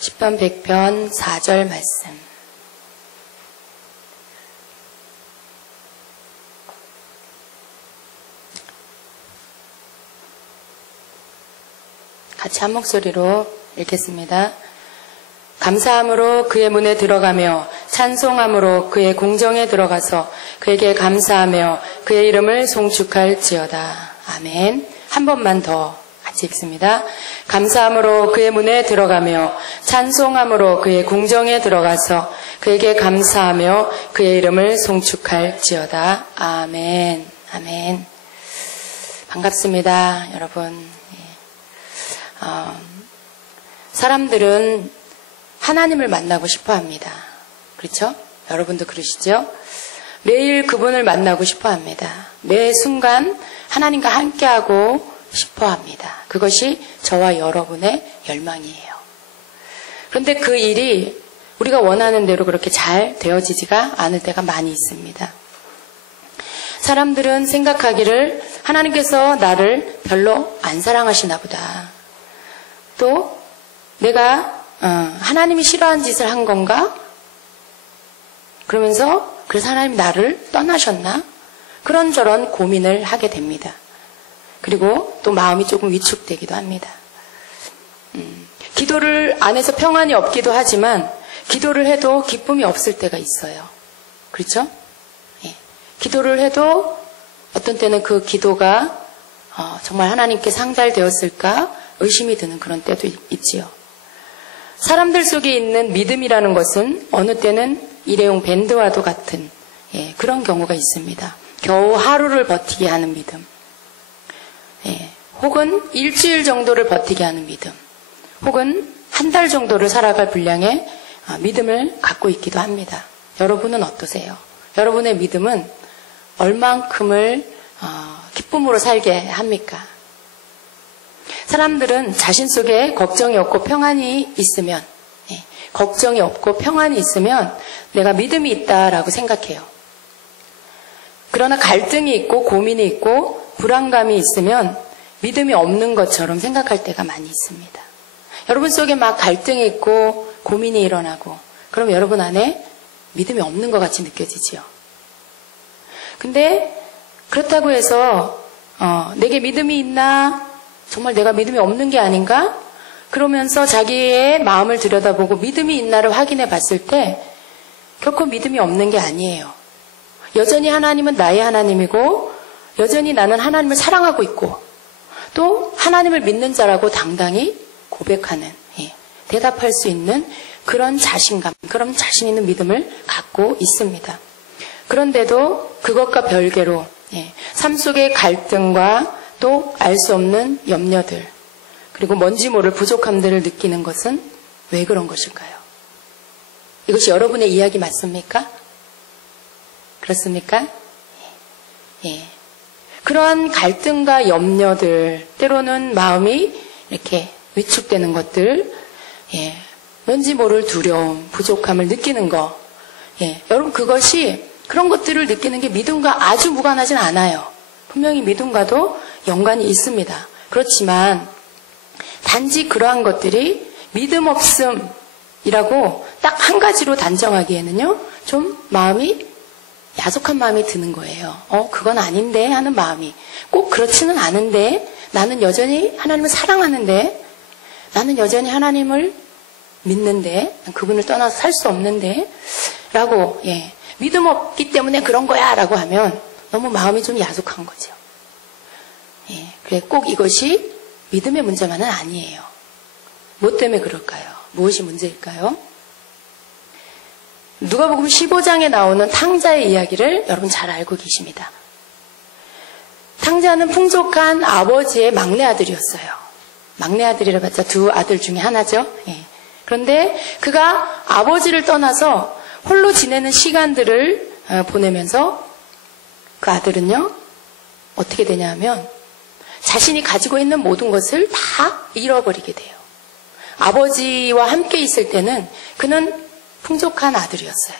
시편 100편 4절 말씀. 같이 한 목소리로 읽겠습니다. 감사함으로 그의 문에 들어가며 찬송함으로 그의 궁정에 들어가서 그에게 감사하며 그의 이름을 송축할지어다. 아멘. 한 번만 더 같이 읽습니다. 감사함으로 그의 문에 들어가며 찬송함으로 그의 궁정에 들어가서 그에게 감사하며 그의 이름을 송축할지어다. 아멘. 아멘. 반갑습니다, 여러분. 사람들은 하나님을 만나고 싶어 합니다. 그렇죠? 여러분도 그러시죠? 매일 그분을 만나고 싶어 합니다. 매 순간 하나님과 함께하고 싶어 합니다. 그것이 저와 여러분의 열망이에요. 그런데 그 일이 우리가 원하는 대로 그렇게 잘 되어지지가 않을 때가 많이 있습니다. 사람들은 생각하기를 하나님께서 나를 별로 안 사랑하시나 보다. 또 내가 하나님이 싫어하는 짓을 한 건가? 그러면서 그래서 하나님이 나를 떠나셨나? 그런저런 고민을 하게 됩니다. 그리고 또 마음이 조금 위축되기도 합니다. 기도를 안 해서 평안이 없기도 하지만 기도를 해도 기쁨이 없을 때가 있어요. 그렇죠? 예. 기도를 해도 어떤 때는 그 기도가 정말 하나님께 상달되었을까 의심이 드는 그런 때도 있지요. 사람들 속에 있는 믿음이라는 것은 어느 때는 일회용 밴드와도 같은 그런 경우가 있습니다. 겨우 하루를 버티게 하는 믿음, 혹은 일주일 정도를 버티게 하는 믿음, 혹은 한 달 정도를 살아갈 분량의 믿음을 갖고 있기도 합니다. 여러분은 어떠세요? 여러분의 믿음은 얼만큼을 기쁨으로 살게 합니까? 사람들은 자신 속에 걱정이 없고 평안이 있으면, 걱정이 없고 평안이 있으면 내가 믿음이 있다라고 생각해요. 그러나 갈등이 있고 고민이 있고 불안감이 있으면 믿음이 없는 것처럼 생각할 때가 많이 있습니다. 여러분 속에 막 갈등이 있고 고민이 일어나고 그럼 여러분 안에 믿음이 없는 것 같이 느껴지지요. 근데 그렇다고 해서 내게 믿음이 있나? 정말 내가 믿음이 없는 게 아닌가? 그러면서 자기의 마음을 들여다보고 믿음이 있나를 확인해 봤을 때 결코 믿음이 없는 게 아니에요. 여전히 하나님은 나의 하나님이고 여전히 나는 하나님을 사랑하고 있고 또 하나님을 믿는 자라고 당당히 고백하는, 대답할 수 있는 그런 자신감, 그런 자신 있는 믿음을 갖고 있습니다. 그런데도 그것과 별개로 삶 속의 갈등과 또 알 수 없는 염려들, 그리고 뭔지 모를 부족함들을 느끼는 것은 왜 그런 것일까요? 이것이 여러분의 이야기 맞습니까? 그렇습니까? 그러한 갈등과 염려들, 때로는 마음이 이렇게 위축되는 것들, 뭔지 모를 두려움, 부족함을 느끼는 거, 여러분 그것이 그런 것들을 느끼는 게 믿음과 아주 무관하진 않아요. 분명히 믿음과도 연관이 있습니다. 그렇지만 단지 그러한 것들이 믿음 없음이라고 딱 한 가지로 단정하기에는요, 좀 마음이 야속한 마음이 드는 거예요. 그건 아닌데 하는 마음이. 꼭 그렇지는 않은데 나는 여전히 하나님을 사랑하는데 나는 여전히 하나님을 믿는데 그분을 떠나서 살 수 없는데 라고 믿음 없기 때문에 그런 거야 라고 하면 너무 마음이 좀 야속한 거죠. 그래 꼭 이것이 믿음의 문제만은 아니에요. 뭐 때문에 그럴까요? 무엇이 문제일까요? 누가복음 15장에 나오는 탕자의 이야기를 여러분 잘 알고 계십니다. 탕자는 풍족한 아버지의 막내 아들이었어요. 막내 아들이라 봤자 두 아들 중에 하나죠. 그런데 그가 아버지를 떠나서 홀로 지내는 시간들을 보내면서 그 아들은요, 어떻게 되냐 하면 자신이 가지고 있는 모든 것을 다 잃어버리게 돼요. 아버지와 함께 있을 때는 그는 풍족한 아들이었어요.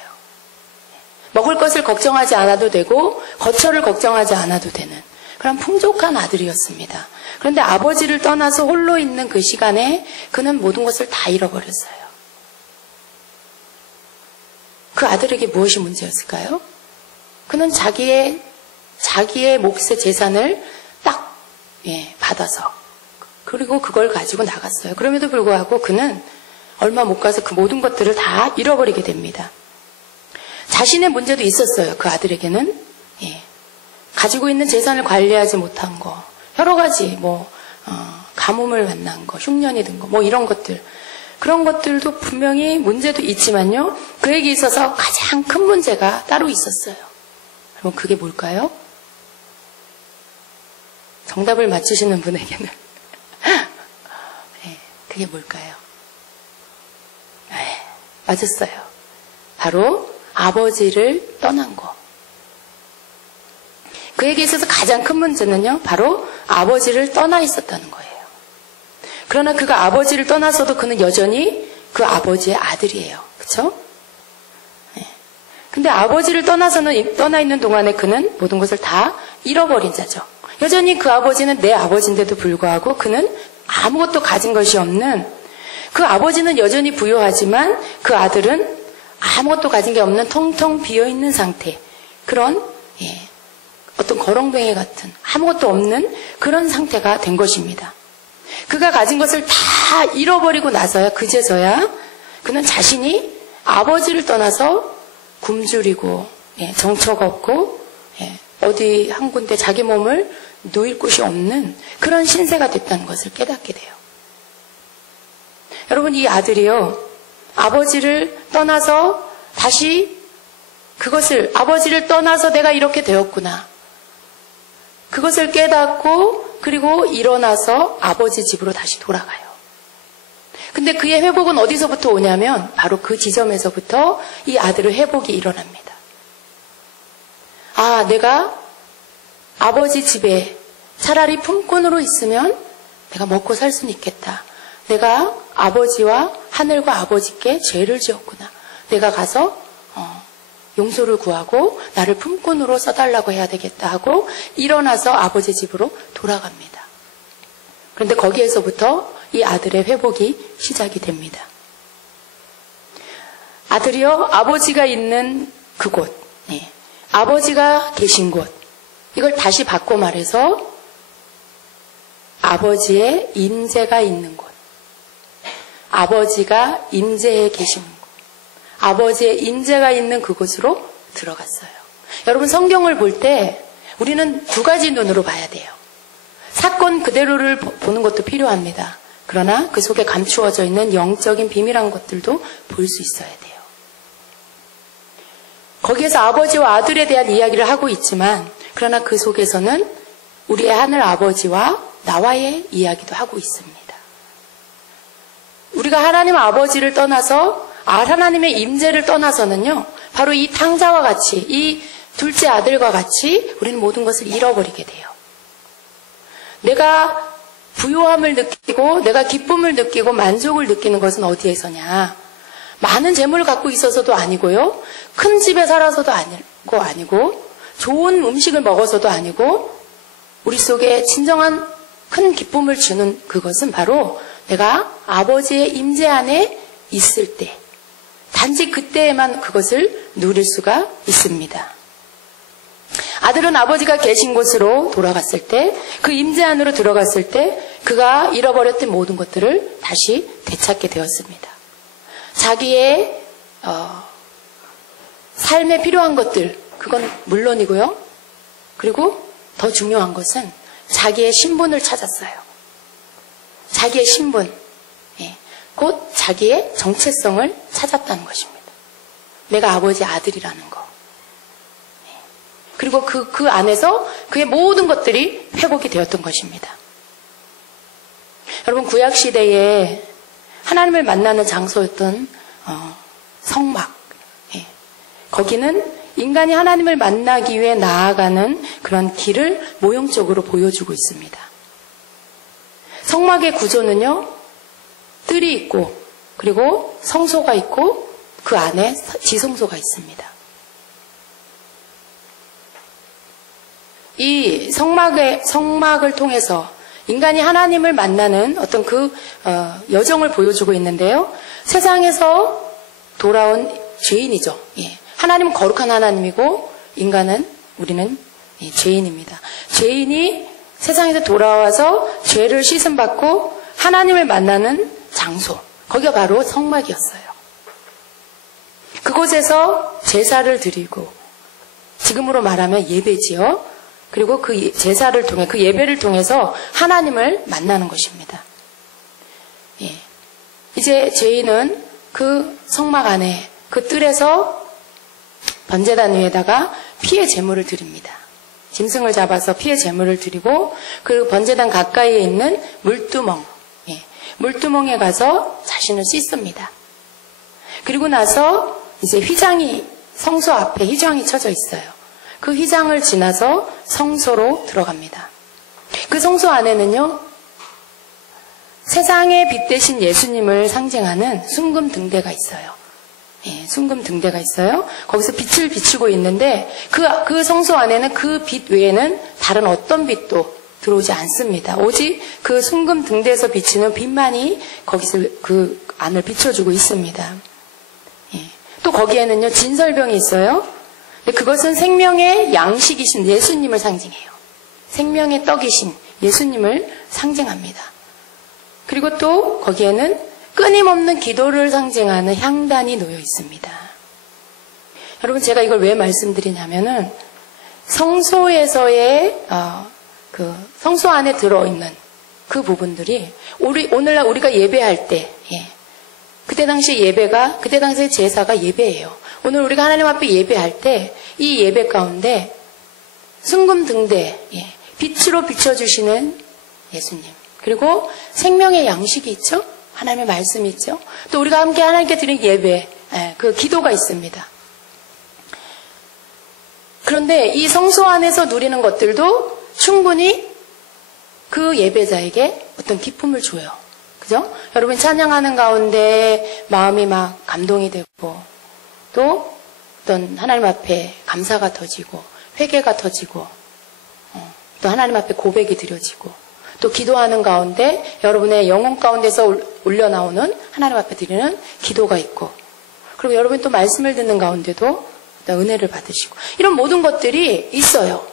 먹을 것을 걱정하지 않아도 되고 거처를 걱정하지 않아도 되는 그런 풍족한 아들이었습니다. 그런데 아버지를 떠나서 홀로 있는 그 시간에 그는 모든 것을 다 잃어버렸어요. 그 아들에게 무엇이 문제였을까요? 그는 자기의 몫의 재산을 딱 받아서 그리고 그걸 가지고 나갔어요. 그럼에도 불구하고 그는 얼마 못 가서 그 모든 것들을 다 잃어버리게 됩니다. 자신의 문제도 있었어요. 그 아들에게는 가지고 있는 재산을 관리하지 못한 거, 여러 가지 가뭄을 만난 거, 흉년이 든 거, 이런 것들, 그런 것들도 분명히 문제도 있지만요, 그에게 있어서 가장 큰 문제가 따로 있었어요. 그럼 그게 뭘까요? 정답을 맞추시는 분에게는 그게 뭘까요? 맞았어요. 바로 아버지를 떠난 거. 그에게 있어서 가장 큰 문제는요, 바로 아버지를 떠나 있었다는 거예요. 그러나 그가 아버지를 떠나서도 그는 여전히 그 아버지의 아들이에요. 그쵸? 근데 아버지를 떠나 있는 동안에 그는 모든 것을 다 잃어버린 자죠. 여전히 그 아버지는 내 아버지인데도 불구하고 그는 아무것도 가진 것이 없는, 그 아버지는 여전히 부유하지만 그 아들은 아무것도 가진 게 없는 텅텅 비어있는 상태. 그런 어떤 거렁뱅이 같은 아무것도 없는 그런 상태가 된 것입니다. 그가 가진 것을 다 잃어버리고 나서야, 그제서야 그는 자신이 아버지를 떠나서 굶주리고 정처가 없고 어디 한 군데 자기 몸을 놓일 곳이 없는 그런 신세가 됐다는 것을 깨닫게 돼요. 여러분, 이 아들이요, 아버지를 떠나서 다시 아버지를 떠나서 내가 이렇게 되었구나, 그것을 깨닫고 그리고 일어나서 아버지 집으로 다시 돌아가요. 근데 그의 회복은 어디서부터 오냐면 바로 그 지점에서부터 이 아들의 회복이 일어납니다. 내가 아버지 집에 차라리 품꾼으로 있으면 내가 먹고 살 수는 있겠다. 내가 아버지와 하늘과 아버지께 죄를 지었구나. 내가 가서 용서를 구하고 나를 품꾼으로 써달라고 해야 되겠다 하고 일어나서 아버지 집으로 돌아갑니다. 그런데 거기에서부터 이 아들의 회복이 시작이 됩니다. 아들이요, 아버지가 있는 그곳, 아버지가 계신 곳, 이걸 다시 바꿔 말해서 아버지의 임재가 있는 곳, 아버지가 임재에 계시는 곳, 아버지의 임재가 있는 그곳으로 들어갔어요. 여러분, 성경을 볼 때 우리는 두 가지 눈으로 봐야 돼요. 사건 그대로를 보는 것도 필요합니다. 그러나 그 속에 감추어져 있는 영적인 비밀한 것들도 볼 수 있어야 돼요. 거기에서 아버지와 아들에 대한 이야기를 하고 있지만, 그러나 그 속에서는 우리의 하늘 아버지와 나와의 이야기도 하고 있습니다. 우리가 하나님 아버지를 떠나서 하나님의 임재를 떠나서는요, 바로 이 탕자와 같이, 이 둘째 아들과 같이 우리는 모든 것을 잃어버리게 돼요. 내가 부요함을 느끼고 내가 기쁨을 느끼고 만족을 느끼는 것은 어디에서냐? 많은 재물을 갖고 있어서도 아니고요, 큰 집에 살아서도 아니고 좋은 음식을 먹어서도 아니고, 우리 속에 진정한 큰 기쁨을 주는 그것은 바로 내가 아버지의 임재 안에 있을 때, 단지 그때에만 그것을 누릴 수가 있습니다. 아들은 아버지가 계신 곳으로 돌아갔을 때, 그 임재 안으로 들어갔을 때 그가 잃어버렸던 모든 것들을 다시 되찾게 되었습니다. 자기의 삶에 필요한 것들, 그건 물론이고요, 그리고 더 중요한 것은 자기의 신분을 찾았어요. 자기의 신분, 곧 자기의 정체성을 찾았다는 것입니다. 내가 아버지의 아들이라는 거. 그리고 그 안에서 그의 모든 것들이 회복이 되었던 것입니다. 여러분, 구약시대에 하나님을 만나는 장소였던 성막, 거기는 인간이 하나님을 만나기 위해 나아가는 그런 길을 모형적으로 보여주고 있습니다. 성막의 구조는요, 뜰이 있고 그리고 성소가 있고 그 안에 지성소가 있습니다. 이 성막을 통해서 인간이 하나님을 만나는 어떤 그 여정을 보여주고 있는데요, 세상에서 돌아온 죄인이죠. 예. 하나님은 거룩한 하나님이고 인간은 우리는 죄인입니다. 죄인이 세상에서 돌아와서 죄를 씻음받고 하나님을 만나는 장소, 거기가 바로 성막이었어요. 그곳에서 제사를 드리고, 지금으로 말하면 예배지요. 그리고 그 제사를 통해, 그 예배를 통해서 하나님을 만나는 것입니다. 예. 이제 죄인은 그 성막 안에, 그 뜰에서 번제단 위에다가 피의 제물을 드립니다. 짐승을 잡아서 피의 제물을 드리고, 그 번제단 가까이에 있는 물두멍, 예. 물두멍에 가서 자신을 씻습니다. 그리고 나서 이제 휘장이, 성소 앞에 휘장이 쳐져 있어요. 그 휘장을 지나서 성소로 들어갑니다. 그 성소 안에는요, 세상의 빛 대신 예수님을 상징하는 순금 등대가 있어요. 예, 순금 등대가 있어요. 거기서 빛을 비추고 있는데 그 성소 안에는 그 빛 외에는 다른 어떤 빛도 들어오지 않습니다. 오직 그 순금 등대에서 비치는 빛만이 거기서 그 안을 비춰주고 있습니다. 예, 또 거기에는요 진설병이 있어요. 근데 그것은 생명의 양식이신 예수님을 상징해요. 생명의 떡이신 예수님을 상징합니다. 그리고 또 거기에는 끊임없는 기도를 상징하는 향단이 놓여 있습니다. 여러분, 제가 이걸 왜 말씀드리냐면은 성소에서의 그 성소 안에 들어있는 그 부분들이 오늘날 우리가 예배할 때, 예, 그때 당시 예배가, 그때 당시의 제사가 예배예요. 오늘 우리가 하나님 앞에 예배할 때 이 예배 가운데 순금 등대, 예, 빛으로 비춰주시는 예수님, 그리고 생명의 양식이 있죠. 하나님의 말씀이 있죠. 또 우리가 함께 하나님께 드린 예배, 그 기도가 있습니다. 그런데 이 성소 안에서 누리는 것들도 충분히 그 예배자에게 어떤 기쁨을 줘요. 그죠? 여러분 찬양하는 가운데 마음이 막 감동이 되고, 또 어떤 하나님 앞에 감사가 터지고, 회개가 터지고, 또 하나님 앞에 고백이 드려지고, 또 기도하는 가운데 여러분의 영혼 가운데서 올려나오는 하나님 앞에 드리는 기도가 있고, 그리고 여러분이 또 말씀을 듣는 가운데도 어떤 은혜를 받으시고, 이런 모든 것들이 있어요.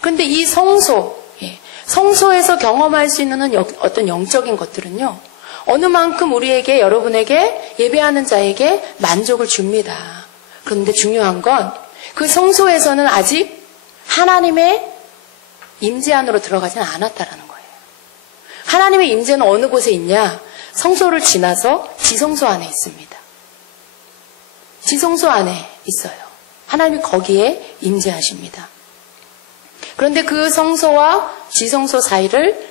그런데 이 성소, 예, 성소에서 경험할 수 있는 어떤 영적인 것들은요, 어느 만큼 우리에게, 여러분에게, 예배하는 자에게 만족을 줍니다. 그런데 중요한 건 그 성소에서는 아직 하나님의 임재 안으로 들어가지는 않았다라는 거예요. 하나님의 임재는 어느 곳에 있냐? 성소를 지나서 지성소 안에 있습니다. 지성소 안에 있어요. 하나님이 거기에 임재하십니다. 그런데 그 성소와 지성소 사이를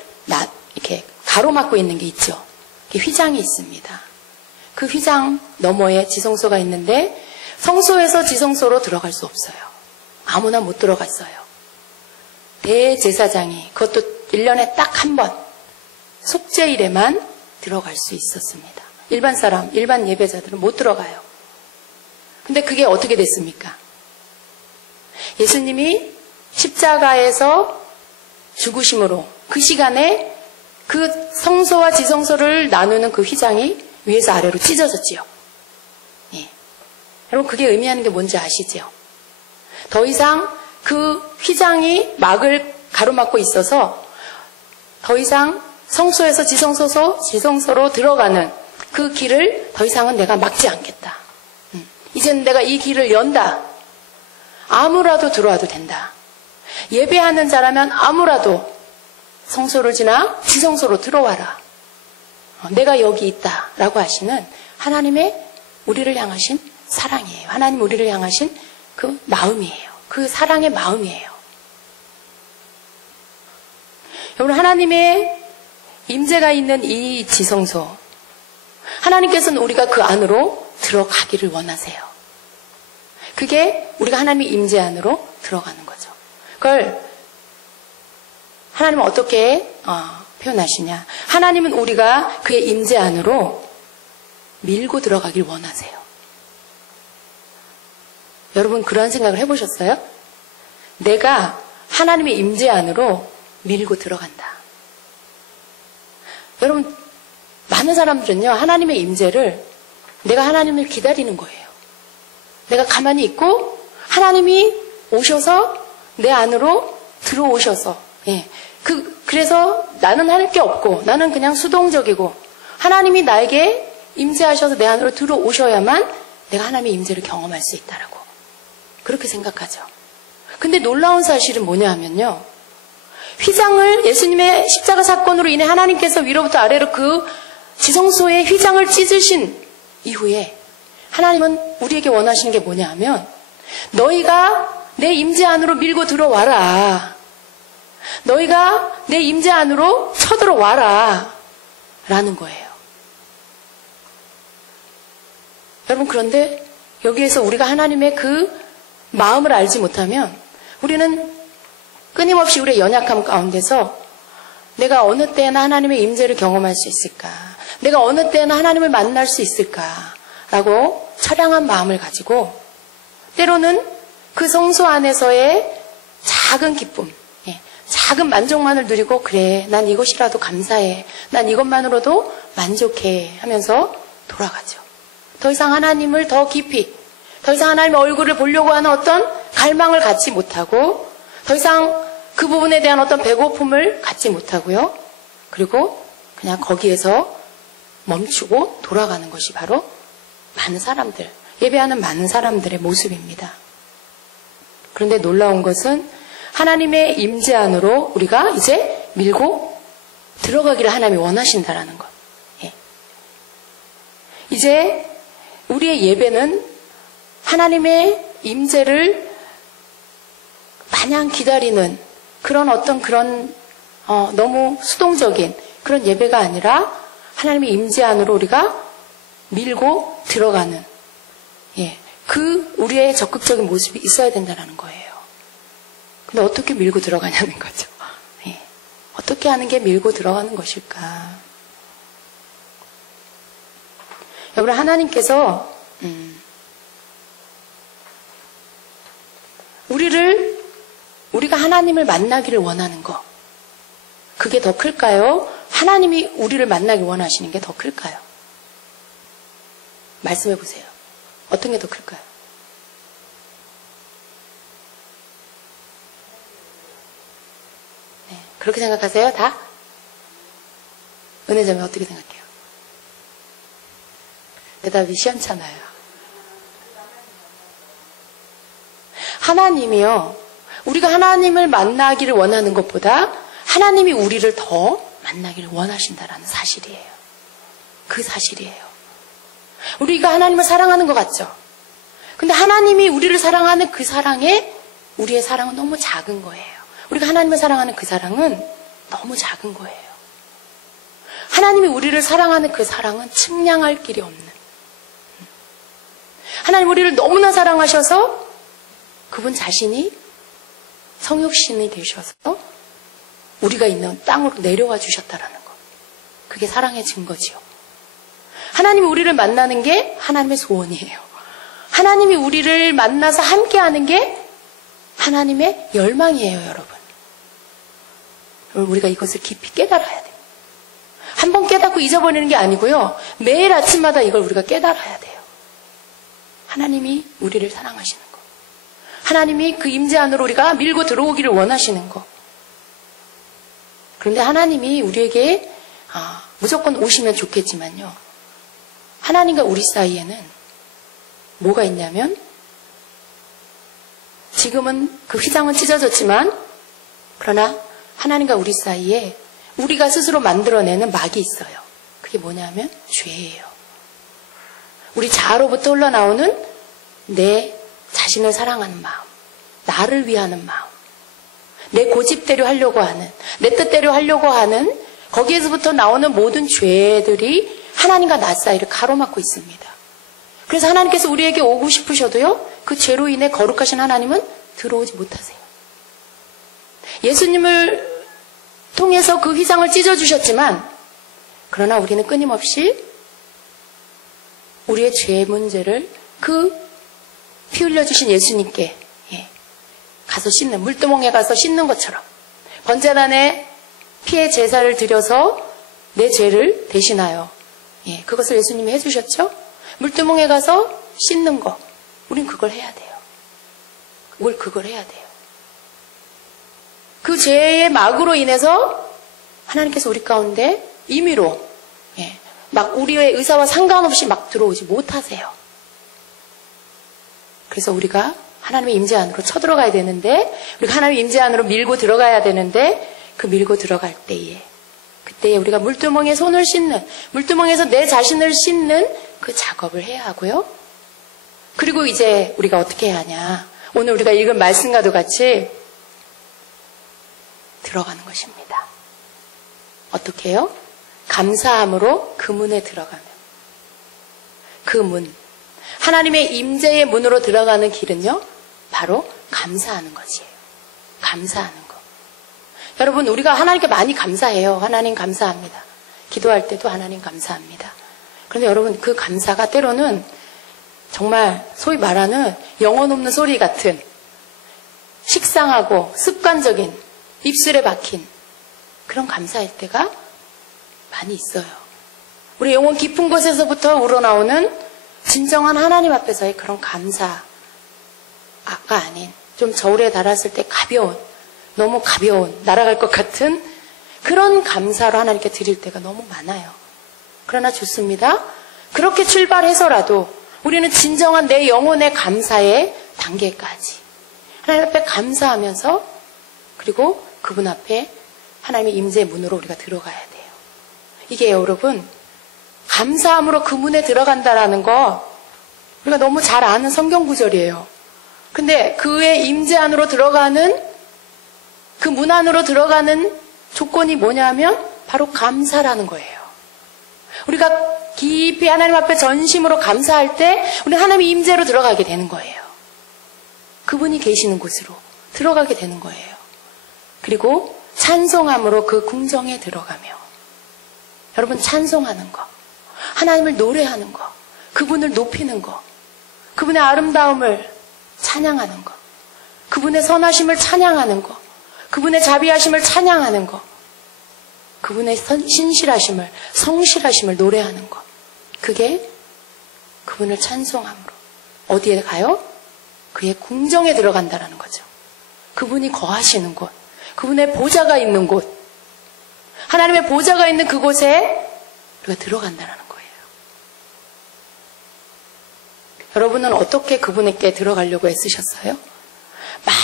이렇게 가로막고 있는 게 있죠. 휘장이 있습니다. 그 휘장 너머에 지성소가 있는데 성소에서 지성소로 들어갈 수 없어요. 아무나 못 들어갔어요. 대제사장이, 그것도 1년에 딱 한 번 속죄일에만 들어갈 수 있었습니다. 일반 사람, 일반 예배자들은 못 들어가요. 근데 그게 어떻게 됐습니까? 예수님이 십자가에서 죽으심으로 그 시간에 그 성소와 지성소를 나누는 그 휘장이 위에서 아래로 찢어졌지요. 예. 여러분, 그게 의미하는 게 뭔지 아시죠? 더 이상 그 휘장이 막을 가로막고 있어서 더 이상 성소에서 지성소로 들어가는 그 길을 더 이상은 내가 막지 않겠다. 이제는 내가 이 길을 연다. 아무라도 들어와도 된다. 예배하는 자라면 아무라도 성소를 지나 지성소로 들어와라. 내가 여기 있다라고 하시는 하나님의 우리를 향하신 사랑이에요. 하나님 우리를 향하신 그 마음이에요. 그 사랑의 마음이에요. 여러분, 하나님의 임재가 있는 이 지성소, 하나님께서는 우리가 그 안으로 들어가기를 원하세요. 그게 우리가 하나님의 임재 안으로 들어가는 거죠. 그걸 하나님은 어떻게 표현하시냐? 하나님은 우리가 그의 임재 안으로 밀고 들어가길 원하세요. 여러분, 그런 생각을 해보셨어요? 내가 하나님의 임재 안으로 밀고 들어간다. 여러분, 많은 사람들은요, 하나님의 임재를 내가 하나님을 기다리는 거예요. 내가 가만히 있고 하나님이 오셔서 내 안으로 들어오셔서 그래서 나는 할 게 없고 나는 그냥 수동적이고 하나님이 나에게 임재하셔서 내 안으로 들어오셔야만 내가 하나님의 임재를 경험할 수 있다라고 그렇게 생각하죠. 근데 놀라운 사실은 뭐냐 하면요. 휘장을 예수님의 십자가 사건으로 인해 하나님께서 위로부터 아래로 그 지성소의 휘장을 찢으신 이후에 하나님은 우리에게 원하시는 게 뭐냐 하면 너희가 내 임재 안으로 밀고 들어와라. 너희가 내 임재 안으로 쳐들어와라. 라는 거예요. 여러분 그런데 여기에서 우리가 하나님의 그 마음을 알지 못하면 우리는 끊임없이 우리의 연약함 가운데서 내가 어느 때나 하나님의 임재를 경험할 수 있을까? 내가 어느 때나 하나님을 만날 수 있을까? 라고 처량한 마음을 가지고 때로는 그 성소 안에서의 작은 기쁨, 작은 만족만을 누리고 그래 난 이것이라도 감사해. 난 이것만으로도 만족해 하면서 돌아가죠. 더 이상 하나님을 더 깊이 더 이상 하나님의 얼굴을 보려고 하는 어떤 갈망을 갖지 못하고 더 이상 그 부분에 대한 어떤 배고픔을 갖지 못하고요. 그리고 그냥 거기에서 멈추고 돌아가는 것이 바로 많은 사람들, 예배하는 많은 사람들의 모습입니다. 그런데 놀라운 것은 하나님의 임재 안으로 우리가 이제 밀고 들어가기를 하나님이 원하신다라는 것. 이제 우리의 예배는 하나님의 임재를 마냥 기다리는 그런 너무 수동적인 그런 예배가 아니라 하나님의 임재 안으로 우리가 밀고 들어가는 그 우리의 적극적인 모습이 있어야 된다는 거예요. 근데 어떻게 밀고 들어가냐는 거죠. 어떻게 하는 게 밀고 들어가는 것일까? 여러분 하나님께서 우리가 하나님을 만나기를 원하는 거 그게 더 클까요? 하나님이 우리를 만나기 원하시는 게 더 클까요? 말씀해 보세요. 어떤 게 더 클까요? 그렇게 생각하세요? 다? 은혜자매 어떻게 생각해요? 대답이 시원찮아요. 하나님이요. 우리가 하나님을 만나기를 원하는 것보다 하나님이 우리를 더 만나기를 원하신다라는 사실이에요. 그 사실이에요. 우리가 하나님을 사랑하는 것 같죠? 근데 하나님이 우리를 사랑하는 그 사랑에 우리의 사랑은 너무 작은 거예요. 우리가 하나님을 사랑하는 그 사랑은 너무 작은 거예요. 하나님이 우리를 사랑하는 그 사랑은 측량할 길이 없는. 하나님 우리를 너무나 사랑하셔서 그분 자신이 성육신이 되셔서 우리가 있는 땅으로 내려와 주셨다라는 것. 그게 사랑의 증거지요. 하나님이 우리를 만나는 게 하나님의 소원이에요. 하나님이 우리를 만나서 함께하는 게 하나님의 열망이에요, 여러분. 우리가 이것을 깊이 깨달아야 돼요. 한 번 깨닫고 잊어버리는 게 아니고요. 매일 아침마다 이걸 우리가 깨달아야 돼요. 하나님이 우리를 사랑하시는 것. 하나님이 그 임재 안으로 우리가 밀고 들어오기를 원하시는 것. 그런데 하나님이 우리에게 무조건 오시면 좋겠지만요. 하나님과 우리 사이에는 뭐가 있냐면 지금은 그 휘장은 찢어졌지만 그러나 하나님과 우리 사이에 우리가 스스로 만들어내는 막이 있어요. 그게 뭐냐면 죄예요. 우리 자아로부터 흘러나오는 내 자신을 사랑하는 마음, 나를 위하는 마음, 내 고집대로 하려고 하는, 내 뜻대로 하려고 하는 거기에서부터 나오는 모든 죄들이 하나님과 나 사이를 가로막고 있습니다. 그래서 하나님께서 우리에게 오고 싶으셔도요, 그 죄로 인해 거룩하신 하나님은 들어오지 못하세요. 예수님을 통해서 그 휘장을 찢어주셨지만 그러나 우리는 끊임없이 우리의 죄의 문제를 그 피 흘려주신 예수님께 가서 씻는, 물두멍에 가서 씻는 것처럼 번제단에 피의 제사를 드려서 내 죄를 대신하여 그것을 예수님이 해주셨죠. 물두멍에 가서 씻는 거, 우린 그걸 해야 돼요. 그걸 해야 돼요. 그 죄의 막으로 인해서 하나님께서 우리 가운데 임의로 막 우리의 의사와 상관없이 막 들어오지 못하세요. 그래서 우리가 하나님의 임재 안으로 쳐들어가야 되는데, 우리가 하나님의 임재 안으로 밀고 들어가야 되는데, 그 밀고 들어갈 때에, 그때에 우리가 물두멍에 손을 씻는, 물두멍에서 내 자신을 씻는 그 작업을 해야 하고요. 그리고 이제 우리가 어떻게 해야 하냐. 오늘 우리가 읽은 말씀과도 같이 들어가는 것입니다. 어떻게 해요? 감사함으로 그 문에 들어가면. 그 문. 하나님의 임재의 문으로 들어가는 길은요, 바로 감사하는 것이에요. 감사하는 것. 여러분, 우리가 하나님께 많이 감사해요. 하나님 감사합니다. 기도할 때도 하나님 감사합니다. 그런데 여러분, 그 감사가 때로는 정말 소위 말하는 영혼 없는 소리 같은 식상하고 습관적인 입술에 박힌 그런 감사일 때가 많이 있어요. 우리 영혼 깊은 곳에서부터 우러나오는 진정한 하나님 앞에서의 그런 감사가 아닌, 좀 저울에 달았을 때 가벼운, 너무 가벼운, 날아갈 것 같은 그런 감사로 하나님께 드릴 때가 너무 많아요. 그러나 좋습니다. 그렇게 출발해서라도 우리는 진정한 내 영혼의 감사의 단계까지 하나님 앞에 감사하면서, 그리고 그분 앞에 하나님의 임재의 문으로 우리가 들어가야 돼요. 이게 여러분, 감사함으로 그 문에 들어간다라는 거 우리가 너무 잘 아는 성경 구절이에요. 근데 그의 임재 안으로 들어가는, 그 문 안으로 들어가는 조건이 뭐냐면 바로 감사라는 거예요. 우리가 깊이 하나님 앞에 전심으로 감사할 때 우리는 하나님의 임재로 들어가게 되는 거예요. 그분이 계시는 곳으로 들어가게 되는 거예요. 그리고 찬송함으로 그 궁정에 들어가며, 여러분, 찬송하는 거, 하나님을 노래하는 거, 그분을 높이는 거, 그분의 아름다움을 찬양하는 거, 그분의 선하심을 찬양하는 거, 그분의 자비하심을 찬양하는 거, 그분의 신실하심을, 성실하심을 노래하는 것. 그게 그분을 찬송함으로 어디에 가요? 그의 궁정에 들어간다라는 거죠. 그분이 거하시는 곳, 그분의 보좌가 있는 곳, 하나님의 보좌가 있는 그곳에 우리가 들어간다라는 거예요. 여러분은 어떻게 그분에게 들어가려고 애쓰셨어요? 막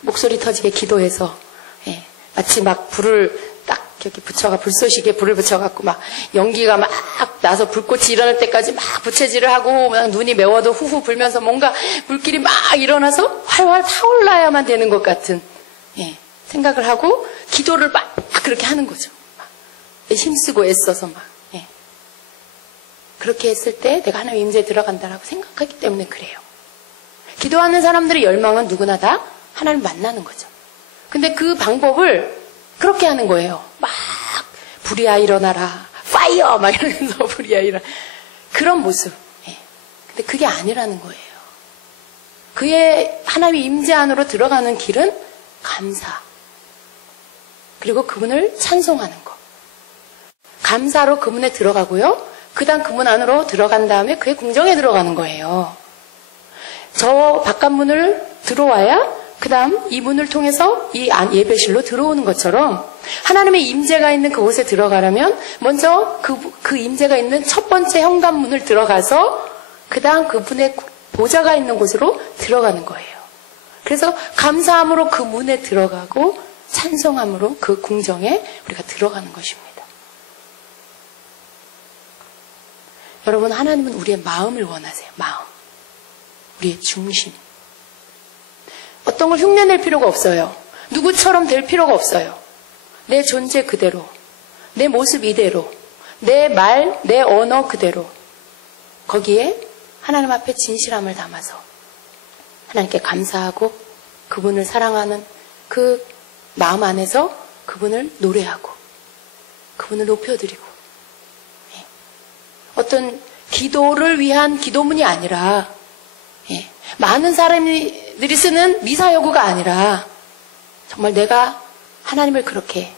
목소리 터지게 기도해서, 마치 막 불을 딱 이렇게 붙여가, 불쏘시개 불을 붙여갖고 막 연기가 막 나서 불꽃이 일어날 때까지 막 부채질을 하고, 막 눈이 매워도 후후 불면서 뭔가 불길이 막 일어나서 활활 타올라야만 되는 것 같은 생각을 하고 기도를 막 그렇게 하는 거죠. 막 힘쓰고 애써서 막. 그렇게 했을 때 내가 하나님 임재에 들어간다라고 생각하기 때문에 그래요. 기도하는 사람들의 열망은 누구나 다 하나님 만나는 거죠. 근데 그 방법을 그렇게 하는 거예요. 막 불이야 일어나라, 파이어 막 이러면서 불이야 일어나, 그런 모습. 근데 그게 아니라는 거예요. 그의 하나님의 임재 안으로 들어가는 길은 감사, 그리고 그분을 찬송하는 것. 감사로 그분에 들어가고요. 그 다음 그분 안으로 들어간 다음에 그의 궁정에 들어가는 거예요. 저 바깥문을 들어와야 그 다음 이 문을 통해서 이 예배실로 들어오는 것처럼, 하나님의 임재가 있는 그곳에 들어가려면 먼저 그 임재가 있는 첫 번째 현관문을 들어가서 그 다음 그분의 보좌가 있는 곳으로 들어가는 거예요. 그래서 감사함으로 그 문에 들어가고 찬송함으로 그 궁정에 우리가 들어가는 것입니다. 여러분, 하나님은 우리의 마음을 원하세요. 마음. 우리의 중심. 어떤 걸 흉내낼 필요가 없어요. 누구처럼 될 필요가 없어요. 내 존재 그대로, 내 모습 이대로, 내 말, 내 언어 그대로, 거기에 하나님 앞에 진실함을 담아서 하나님께 감사하고 그분을 사랑하는 그 마음 안에서 그분을 노래하고 그분을 높여드리고, 어떤 기도를 위한 기도문이 아니라, 많은 사람들이 쓰는 미사여구가 아니라, 정말 내가 하나님을 그렇게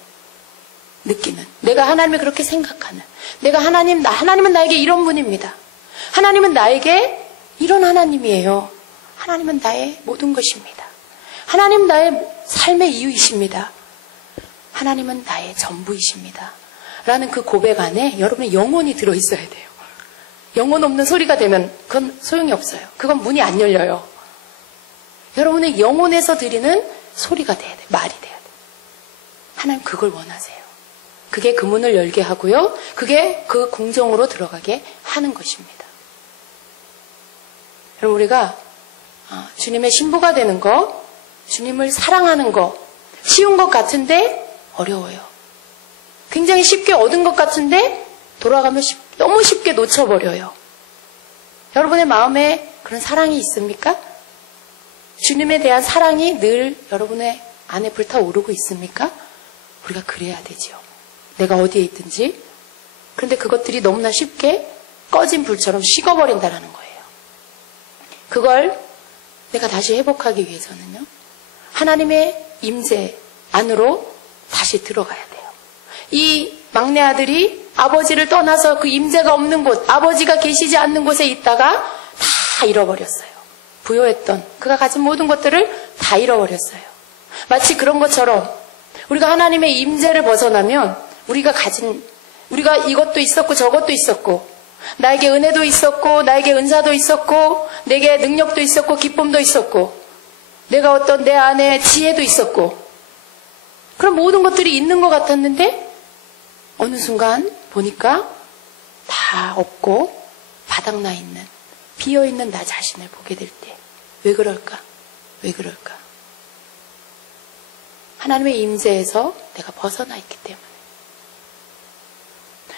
느끼는, 내가 하나님을 그렇게 생각하는, 하나님은 나에게 이런 분입니다. 하나님은 나에게 이런 하나님이에요. 하나님은 나의 모든 것입니다. 하나님은 나의 삶의 이유이십니다. 하나님은 나의 전부이십니다. 라는 그 고백 안에 여러분의 영혼이 들어있어야 돼요. 영혼 없는 소리가 되면 그건 소용이 없어요. 그건 문이 안 열려요. 여러분의 영혼에서 드리는 소리가 돼야 돼요. 말이 돼야 돼요. 하나님 그걸 원하세요. 그게 그 문을 열게 하고요. 그게 그 궁정으로 들어가게 하는 것입니다. 여러분 우리가 주님의 신부가 되는 거, 주님을 사랑하는 거 쉬운 것 같은데 어려워요. 굉장히 쉽게 얻은 것 같은데 돌아가면 너무 쉽게 놓쳐버려요. 여러분의 마음에 그런 사랑이 있습니까? 주님에 대한 사랑이 늘 여러분의 안에 불타오르고 있습니까? 우리가 그래야 되지요. 내가 어디에 있든지. 그런데 그것들이 너무나 쉽게 꺼진 불처럼 식어버린다는 거예요. 그걸 내가 다시 회복하기 위해서는요. 하나님의 임재 안으로 다시 들어가야 돼요. 이 막내 아들이 아버지를 떠나서 그 임재가 없는 곳, 아버지가 계시지 않는 곳에 있다가 다 잃어버렸어요. 부요했던 그가 가진 모든 것들을 다 잃어버렸어요. 마치 그런 것처럼 우리가 하나님의 임재를 벗어나면 우리가 이것도 있었고 저것도 있었고 나에게 은혜도 있었고 나에게 은사도 있었고 내게 능력도 있었고 기쁨도 있었고 내가 어떤 내 안에 지혜도 있었고 그런 모든 것들이 있는 것 같았는데 어느 순간 보니까 다 없고 바닥나 있는 비어있는 나 자신을 보게 될 때 왜 그럴까? 왜 그럴까? 하나님의 임재에서 내가 벗어나 있기 때문에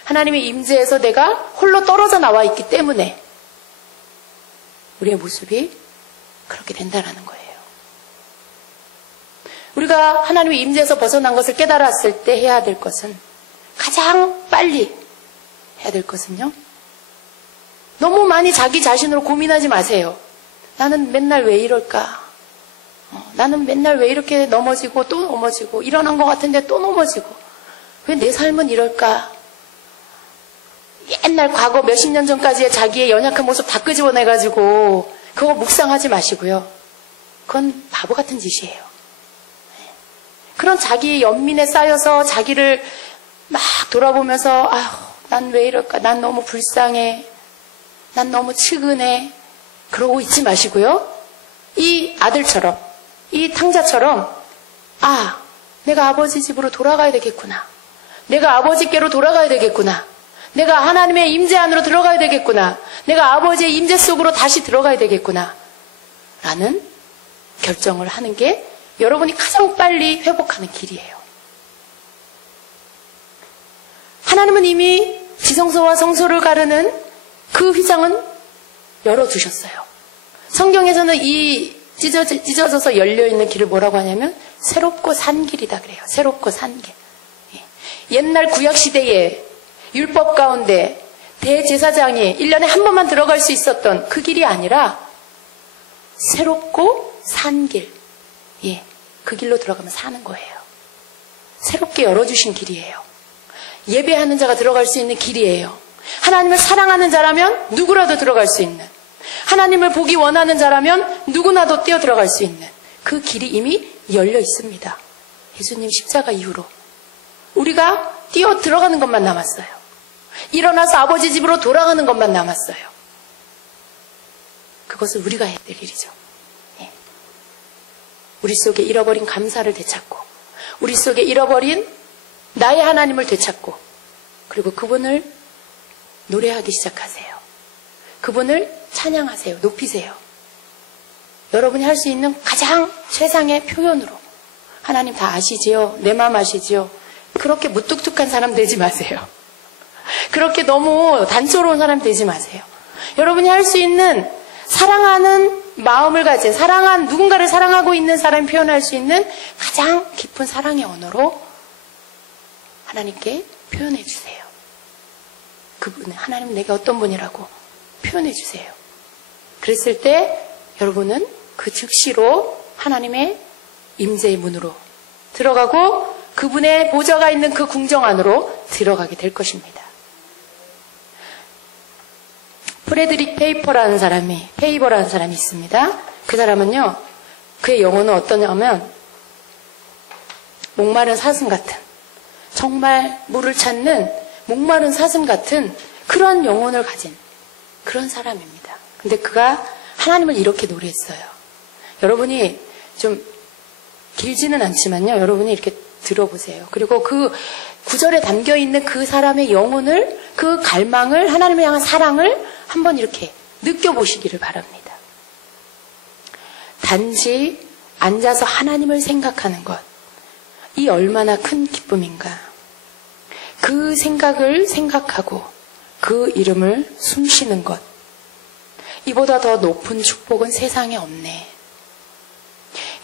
하나님의 임재에서 내가 홀로 떨어져 나와 있기 때문에 우리의 모습이 그렇게 된다는 거예요. 우리가 하나님의 임재에서 벗어난 것을 깨달았을 때 해야 될 것은 가장 빨리 해야 될 것은요. 너무 많이 자기 자신으로 고민하지 마세요. 나는 맨날 왜 이럴까? 나는 맨날 왜 이렇게 넘어지고 또 넘어지고 일어난 것 같은데 또 넘어지고 왜 내 삶은 이럴까? 옛날 과거 몇십 년 전까지의 자기의 연약한 모습 다 끄집어내가지고 그거 묵상하지 마시고요. 그건 바보 같은 짓이에요. 그런 자기의 연민에 쌓여서 자기를 막 돌아보면서 난 왜 이럴까? 난 너무 불쌍해. 난 너무 측은해. 그러고 있지 마시고요. 이 아들처럼 이 탕자처럼 내가 아버지 집으로 돌아가야 되겠구나. 내가 아버지께로 돌아가야 되겠구나. 내가 하나님의 임재 안으로 들어가야 되겠구나. 내가 아버지의 임재 속으로 다시 들어가야 되겠구나. 라는 결정을 하는 게 여러분이 가장 빨리 회복하는 길이에요. 하나님은 이미 지성소와 성소를 가르는 그 휘장은 열어두셨어요. 성경에서는 이 찢어져서 열려있는 길을 뭐라고 하냐면 새롭고 산 길이다 그래요. 새롭고 산 길. 옛날 구약시대에 율법 가운데 대제사장이 1년에 한 번만 들어갈 수 있었던 그 길이 아니라 새롭고 산 길. 그 길로 들어가면 사는 거예요. 새롭게 열어주신 길이에요. 예배하는 자가 들어갈 수 있는 길이에요. 하나님을 사랑하는 자라면 누구라도 들어갈 수 있는, 하나님을 보기 원하는 자라면 누구나도 뛰어 들어갈 수 있는 그 길이 이미 열려 있습니다. 예수님 십자가 이후로 우리가 뛰어 들어가는 것만 남았어요. 일어나서 아버지 집으로 돌아가는 것만 남았어요. 그것을 우리가 해야 될 일이죠. 우리 속에 잃어버린 감사를 되찾고 우리 속에 잃어버린 나의 하나님을 되찾고 그리고 그분을 노래하기 시작하세요. 그분을 찬양하세요. 높이세요. 여러분이 할 수 있는 가장 최상의 표현으로 하나님 다 아시지요? 내 마음 아시지요? 그렇게 무뚝뚝한 사람 되지 마세요. 그렇게 너무 단초로운 사람 되지 마세요. 여러분이 할 수 있는 사랑하는 마음을 가진 누군가를 사랑하고 있는 사람이 표현할 수 있는 가장 깊은 사랑의 언어로 하나님께 표현해 주세요. 그분은 하나님 내게 어떤 분이라고 표현해 주세요. 그랬을 때 여러분은 그 즉시로 하나님의 임재의 문으로 들어가고 그분의 보좌가 있는 그 궁정 안으로 들어가게 될 것입니다. 프레드릭 페이버라는 사람이 있습니다. 그 사람은요, 그의 영혼은 어떠냐면 목마른 사슴 같은, 정말 물을 찾는 목마른 사슴 같은 그런 영혼을 가진 그런 사람입니다. 근데 그가 하나님을 이렇게 노래했어요. 여러분이 좀 길지는 않지만요, 여러분이 이렇게 들어보세요. 그리고 그 구절에 담겨있는 그 사람의 영혼을, 그 갈망을, 하나님을 향한 사랑을 한번 이렇게 느껴보시기를 바랍니다. 단지 앉아서 하나님을 생각하는 것, 이 얼마나 큰 기쁨인가. 그 생각을 생각하고 그 이름을 숨쉬는 것, 이보다 더 높은 축복은 세상에 없네.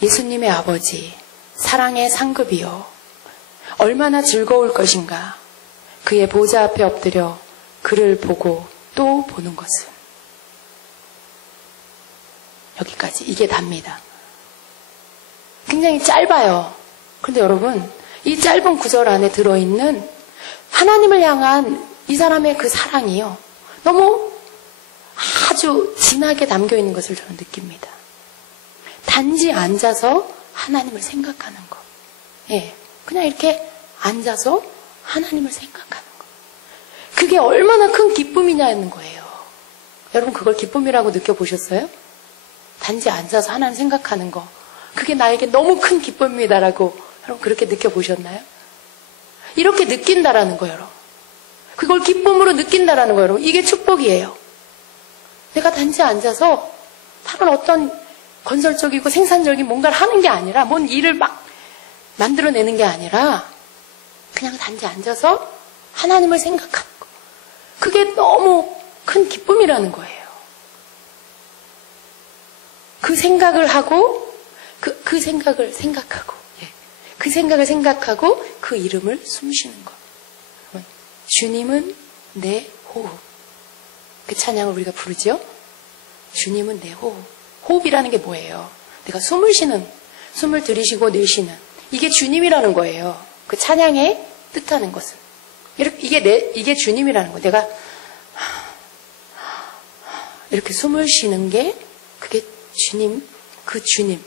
예수님의 아버지, 사랑의 상급이여, 얼마나 즐거울 것인가. 그의 보좌 앞에 엎드려 그를 보고 또 보는 것은. 여기까지, 이게 답니다. 굉장히 짧아요. 그런데 여러분, 이 짧은 구절 안에 들어있는 하나님을 향한 이 사람의 그 사랑이요, 너무 아주 진하게 담겨있는 것을 저는 느낍니다. 단지 앉아서 하나님을 생각하는 것. 예, 그냥 이렇게 앉아서 하나님을 생각하는 것. 그게 얼마나 큰 기쁨이냐는 거예요. 여러분, 그걸 기쁨이라고 느껴보셨어요? 단지 앉아서 하나님 생각하는 거. 그게 나에게 너무 큰 기쁨이다라고 여러분 그렇게 느껴보셨나요? 이렇게 느낀다라는 거예요, 여러분. 그걸 기쁨으로 느낀다라는 거예요, 여러분. 이게 축복이에요. 내가 단지 앉아서 다른 어떤 건설적이고 생산적인 뭔가를 하는 게 아니라, 뭔 일을 막 만들어내는 게 아니라 그냥 단지 앉아서 하나님을 생각하는 거. 그게 너무 큰 기쁨이라는 거예요. 그 생각을 하고 그 생각을 생각하고, 예, 그 생각을 생각하고 그 이름을 숨쉬는 것. 주님은 내 호흡. 그 찬양을 우리가 부르죠. 주님은 내 호흡. 호흡이라는 게 뭐예요? 내가 숨을 쉬는, 숨을 들이쉬고 내쉬는, 이게 주님이라는 거예요. 그 찬양의 뜻하는 것은. 이게 주님이라는 거예요. 내가 이렇게 숨을 쉬는 게, 그게 주님, 그 주님,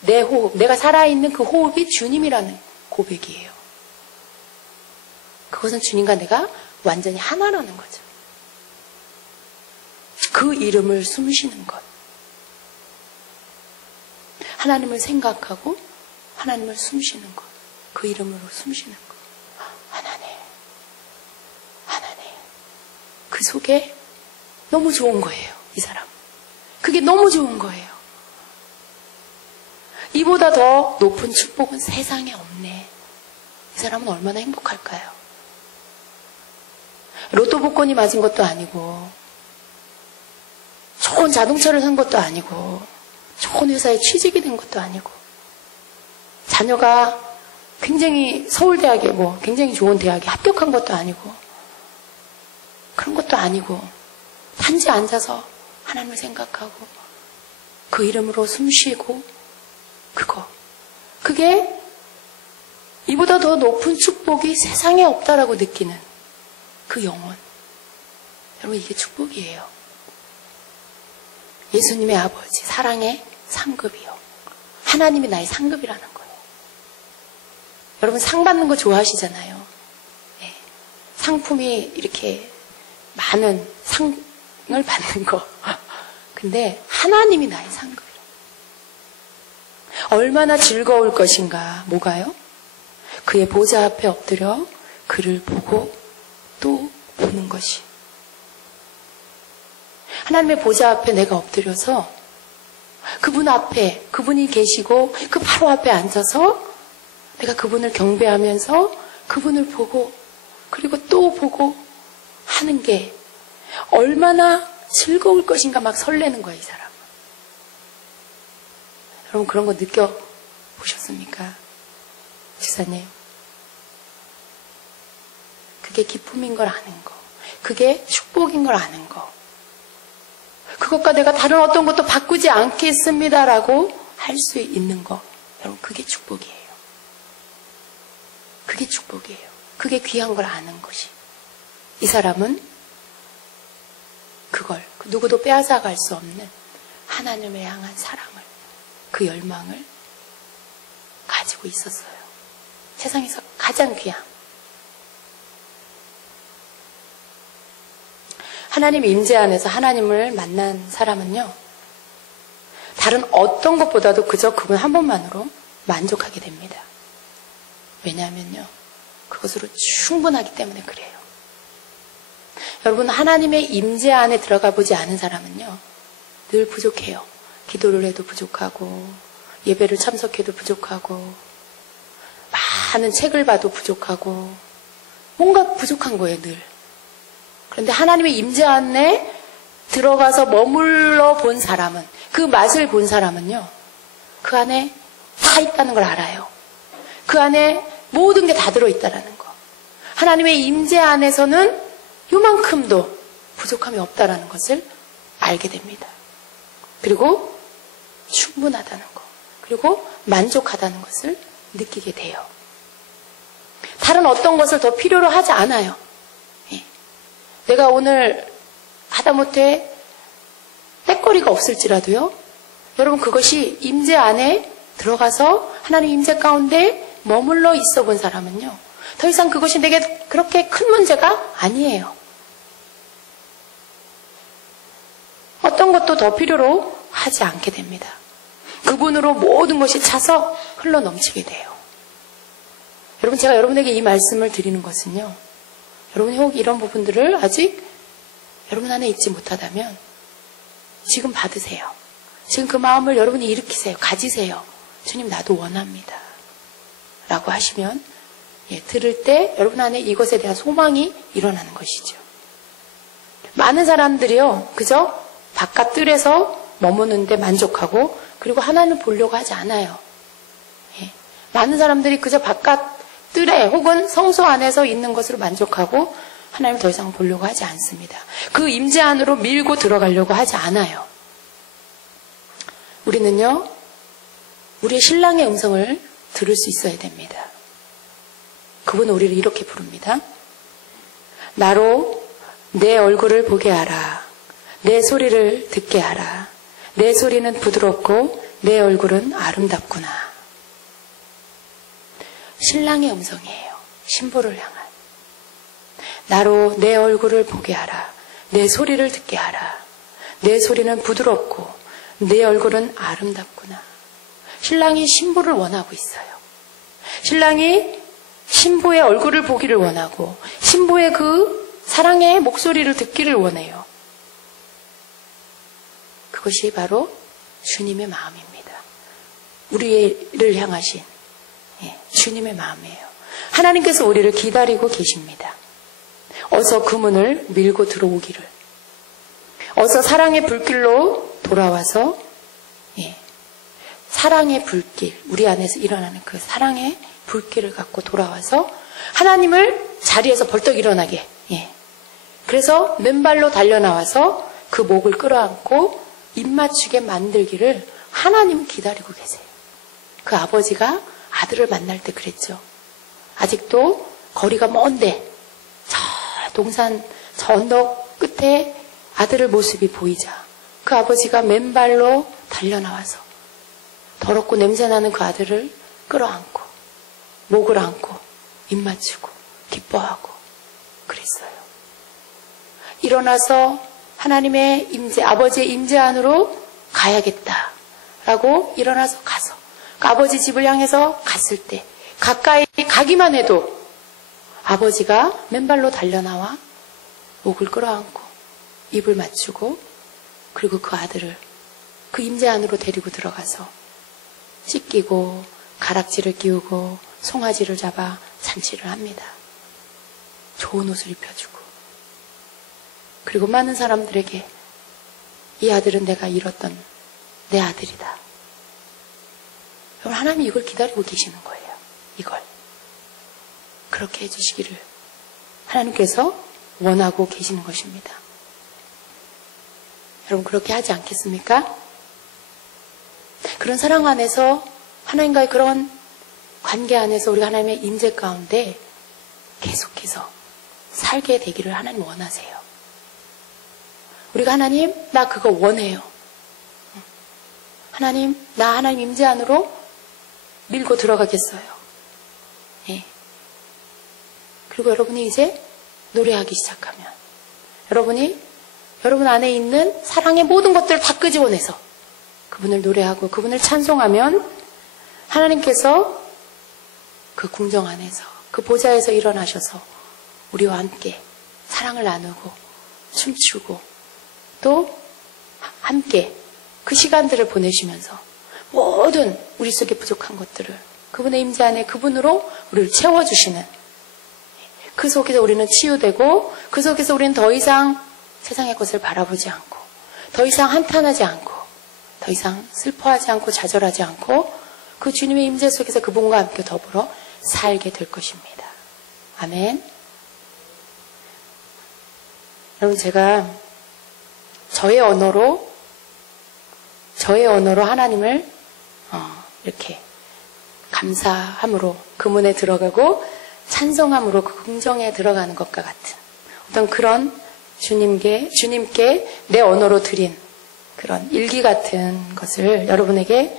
내 호흡, 내가 살아있는 그 호흡이 주님이라는 고백이에요. 그것은 주님과 내가 완전히 하나라는 거죠. 그 이름을 숨쉬는 것. 하나님을 생각하고 하나님을 숨쉬는 것. 그 이름으로 숨쉬는 것. 하나님, 하나님. 그 속에 너무 좋은 거예요, 이 사람. 그게 너무 좋은 거예요. 이보다 더 높은 축복은 세상에 없네. 이 사람은 얼마나 행복할까요? 로또 복권이 맞은 것도 아니고, 좋은 자동차를 산 것도 아니고, 좋은 회사에 취직이 된 것도 아니고, 자녀가 굉장히 서울대학에 굉장히 좋은 대학에 합격한 것도 아니고, 그런 것도 아니고, 단지 앉아서 하나님을 생각하고 그 이름으로 숨쉬고, 그게 이보다 더 높은 축복이 세상에 없다라고 느끼는 그 영혼. 여러분, 이게 축복이에요. 예수님의 아버지, 사랑의 상급이요. 하나님이 나의 상급이라는 거예요. 여러분, 상 받는 거 좋아하시잖아요. 네. 상품이 이렇게 많은 상을 받는 거. 근데 하나님이 나의 상급이에요. 얼마나 즐거울 것인가. 뭐가요? 그의 보좌 앞에 엎드려 그를 보고 또 보는 것이. 하나님의 보좌 앞에 내가 엎드려서 그분 앞에, 그분이 계시고 그 바로 앞에 앉아서 내가 그분을 경배하면서 그분을 보고 그리고 또 보고 하는 게 얼마나 즐거울 것인가. 막 설레는 거야, 이 사람. 여러분, 그런 거 느껴보셨습니까? 지사님. 그게 기쁨인 걸 아는 거. 그게 축복인 걸 아는 거. 그것과 내가 다른 어떤 것도 바꾸지 않겠습니다라고 할 수 있는 거. 여러분, 그게 축복이에요. 그게 축복이에요. 그게 귀한 걸 아는 것이. 이 사람은 그걸 누구도 빼앗아갈 수 없는 하나님을 향한 사랑을, 그 열망을 가지고 있었어요. 세상에서 가장 귀한 하나님 임재 안에서 하나님을 만난 사람은요, 다른 어떤 것보다도 그저 그분 한 번만으로 만족하게 됩니다. 왜냐하면요, 그것으로 충분하기 때문에 그래요. 여러분, 하나님의 임재 안에 들어가 보지 않은 사람은요, 늘 부족해요. 기도를 해도 부족하고, 예배를 참석해도 부족하고, 많은 책을 봐도 부족하고, 뭔가 부족한 거예요, 늘. 그런데 하나님의 임재 안에 들어가서 머물러 본 사람은, 그 맛을 본 사람은요, 그 안에 다 있다는 걸 알아요. 그 안에 모든 게 다 들어있다라는 거. 하나님의 임재 안에서는 요만큼도 부족함이 없다라는 것을 알게 됩니다. 그리고 충분하다는 거, 그리고 만족하다는 것을 느끼게 돼요. 다른 어떤 것을 더 필요로 하지 않아요. 내가 오늘 하다못해 뺄거리가 없을지라도요, 여러분, 그것이 임재 안에 들어가서 하나님 임재 가운데 머물러 있어 본 사람은요, 더 이상 그것이 내게 그렇게 큰 문제가 아니에요. 어떤 것도 더 필요로 하지 않게 됩니다. 그분으로 모든 것이 차서 흘러 넘치게 돼요. 여러분, 제가 여러분에게 이 말씀을 드리는 것은요, 여러분이 혹 이런 부분들을 아직 여러분 안에 있지 못하다면 지금 받으세요. 지금 그 마음을 여러분이 일으키세요. 가지세요. 주님, 나도 원합니다. 라고 하시면, 들을 때 여러분 안에 이것에 대한 소망이 일어나는 것이죠. 많은 사람들이요, 그저 바깥 뜰에서 머무는데 만족하고, 그리고 하나님을 보려고 하지 않아요. 많은 사람들이 그저 바깥 뜰에 혹은 성소 안에서 있는 것으로 만족하고 하나님을 더 이상 보려고 하지 않습니다. 그 임재 안으로 밀고 들어가려고 하지 않아요. 우리는요, 우리의 신랑의 음성을 들을 수 있어야 됩니다. 그분은 우리를 이렇게 부릅니다. 나로 내 얼굴을 보게 하라. 내 소리를 듣게 하라. 내 소리는 부드럽고 내 얼굴은 아름답구나. 신랑의 음성이에요. 신부를 향한. 나로 내 얼굴을 보게 하라. 내 소리를 듣게 하라. 내 소리는 부드럽고 내 얼굴은 아름답구나. 신랑이 신부를 원하고 있어요. 신랑이 신부의 얼굴을 보기를 원하고 신부의 그 사랑의 목소리를 듣기를 원해요. 그것이 바로 주님의 마음입니다. 우리를 향하신 주님의 마음이에요. 하나님께서 우리를 기다리고 계십니다. 어서 그 문을 밀고 들어오기를, 어서 사랑의 불길로 돌아와서 사랑의 불길, 우리 안에서 일어나는 그 사랑의 불길을 갖고 돌아와서 하나님을 자리에서 벌떡 일어나게, 그래서 맨발로 달려나와서 그 목을 끌어안고 입맞추게 만들기를 하나님은 기다리고 계세요. 그 아버지가 아들을 만날 때 그랬죠. 아직도 거리가 먼데 저 동산 저 언덕 끝에 아들의 모습이 보이자 그 아버지가 맨발로 달려나와서 더럽고 냄새나는 그 아들을 끌어안고 목을 안고 입맞추고 기뻐하고 그랬어요. 일어나서 하나님의 임재, 아버지의 임재 안으로 가야겠다라고 일어나서 가서 그 아버지 집을 향해서 갔을 때 가까이 가기만 해도 아버지가 맨발로 달려나와 목을 끌어안고 입을 맞추고 그리고 그 아들을 그 임재 안으로 데리고 들어가서 씻기고 가락지를 끼우고 송아지를 잡아 잔치를 합니다. 좋은 옷을 입혀주고 그리고 많은 사람들에게 이 아들은 내가 잃었던 내 아들이다. 여러분, 하나님이 이걸 기다리고 계시는 거예요. 이걸. 그렇게 해주시기를 하나님께서 원하고 계시는 것입니다. 여러분, 그렇게 하지 않겠습니까? 그런 사랑 안에서 하나님과의 그런 관계 안에서 우리가 하나님의 임재 가운데 계속해서 살게 되기를 하나님 원하세요. 우리가 하나님, 나 그거 원해요. 하나님, 나 하나님 임재 안으로 밀고 들어가겠어요. 예. 그리고 여러분이 이제 노래하기 시작하면 여러분 안에 있는 사랑의 모든 것들을 다 끄집어내서 그분을 노래하고 그분을 찬송하면 하나님께서 그 궁정 안에서 그 보좌에서 일어나셔서 우리와 함께 사랑을 나누고 춤추고 또 함께 그 시간들을 보내시면서 모든 우리 속에 부족한 것들을 그분의 임재 안에 그분으로 우리를 채워주시는 그 속에서 우리는 치유되고 그 속에서 우리는 더 이상 세상의 것을 바라보지 않고 더 이상 한탄하지 않고 더 이상 슬퍼하지 않고 좌절하지 않고 그 주님의 임재 속에서 그분과 함께 더불어 살게 될 것입니다. 아멘. 여러분, 제가 저의 언어로 하나님을 이렇게 감사함으로 그 문에 들어가고 찬송함으로 그 궁정에 들어가는 것과 같은 어떤 그런 주님께 내 언어로 드린 그런 일기 같은 것을 여러분에게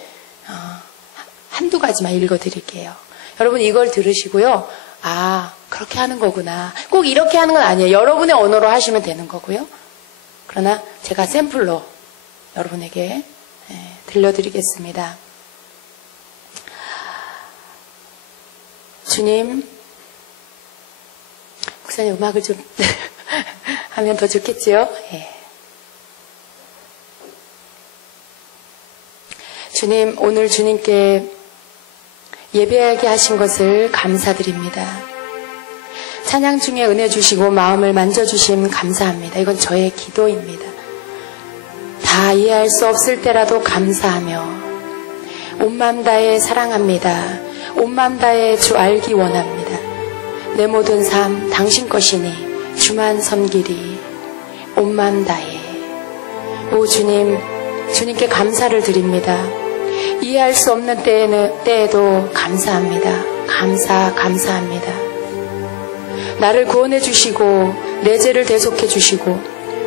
한두 가지만 읽어드릴게요. 여러분 이걸 들으시고요. 아, 그렇게 하는 거구나. 꼭 이렇게 하는 건 아니에요. 여러분의 언어로 하시면 되는 거고요. 그러나 제가 샘플로 여러분에게 들려드리겠습니다. 주님, 목사님 음악을 좀 하면 더 좋겠지요? 예. 주님, 오늘 주님께 예배하게 하신 것을 감사드립니다. 찬양 중에 은혜 주시고 마음을 만져주심 감사합니다. 이건 저의 기도입니다. 다 이해할 수 없을 때라도 감사하며 온 마음 다해 사랑합니다. 온 마음 다해 주 알기 원합니다. 내 모든 삶 당신 것이니 주만 섬기리. 온 마음 다해. 오 주님, 주님께 감사를 드립니다. 이해할 수 없는 때에도 감사합니다. 감사합니다. 나를 구원해 주시고 내 죄를 대속해 주시고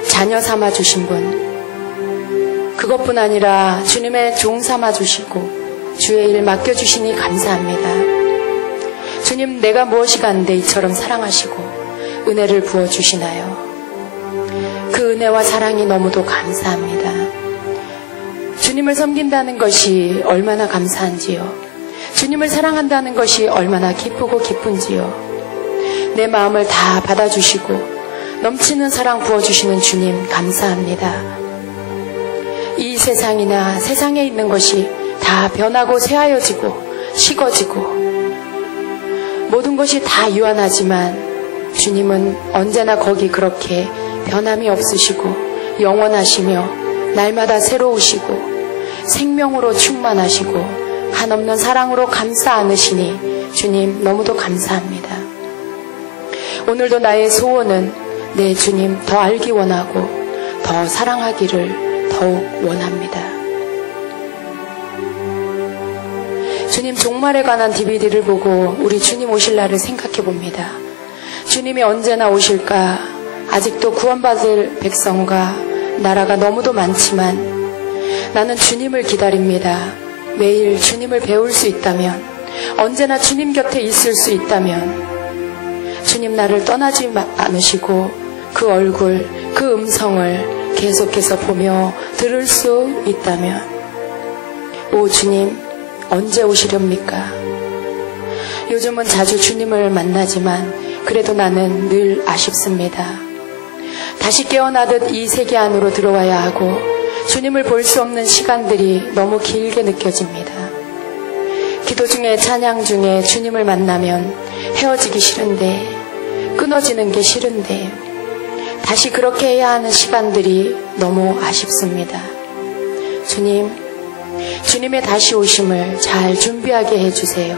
자녀 삼아 주신 분, 그것뿐 아니라 주님의 종 삼아 주시고 주의 일 맡겨 주시니 감사합니다. 주님, 내가 무엇이 간데 이처럼 사랑하시고 은혜를 부어 주시나요? 그 은혜와 사랑이 너무도 감사합니다. 주님을 섬긴다는 것이 얼마나 감사한지요. 주님을 사랑한다는 것이 얼마나 기쁘고 기쁜지요. 내 마음을 다 받아주시고 넘치는 사랑 부어주시는 주님 감사합니다. 이 세상이나 세상에 있는 것이 다 변하고 쇠하여지고 식어지고 모든 것이 다 유한하지만 주님은 언제나 거기 그렇게 변함이 없으시고 영원하시며 날마다 새로우시고 생명으로 충만하시고 한없는 사랑으로 감싸 안으시니 주님 너무도 감사합니다. 오늘도 나의 소원은 내 주님 더 알기 원하고 더 사랑하기를 더욱 원합니다. 주님, 종말에 관한 DVD를 보고 우리 주님 오실 날을 생각해 봅니다. 주님이 언제나 오실까? 아직도 구원받을 백성과 나라가 너무도 많지만 나는 주님을 기다립니다. 매일 주님을 배울 수 있다면, 언제나 주님 곁에 있을 수 있다면, 주님 나를 떠나지 않으시고 그 얼굴, 그 음성을 계속해서 보며 들을 수 있다면, 오 주님, 언제 오시렵니까? 요즘은 자주 주님을 만나지만 그래도 나는 늘 아쉽습니다. 다시 깨어나듯 이 세계 안으로 들어와야 하고 주님을 볼 수 없는 시간들이 너무 길게 느껴집니다. 기도 중에 찬양 중에 주님을 만나면 헤어지기 싫은데, 끊어지는 게 싫은데 다시 그렇게 해야 하는 시간들이 너무 아쉽습니다. 주님, 주님의 다시 오심을 잘 준비하게 해주세요.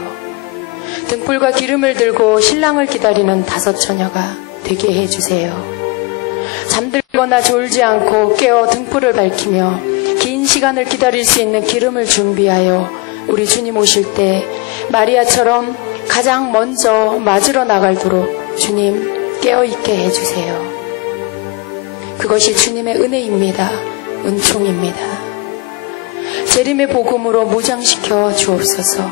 등불과 기름을 들고 신랑을 기다리는 5 처녀가 되게 해주세요. 잠들거나 졸지 않고 깨어 등불을 밝히며 긴 시간을 기다릴 수 있는 기름을 준비하여 우리 주님 오실 때 마리아처럼 가장 먼저 맞으러 나가도록 주님 깨어있게 해주세요. 그것이 주님의 은혜입니다. 은총입니다. 재림의 복음으로 무장시켜 주옵소서.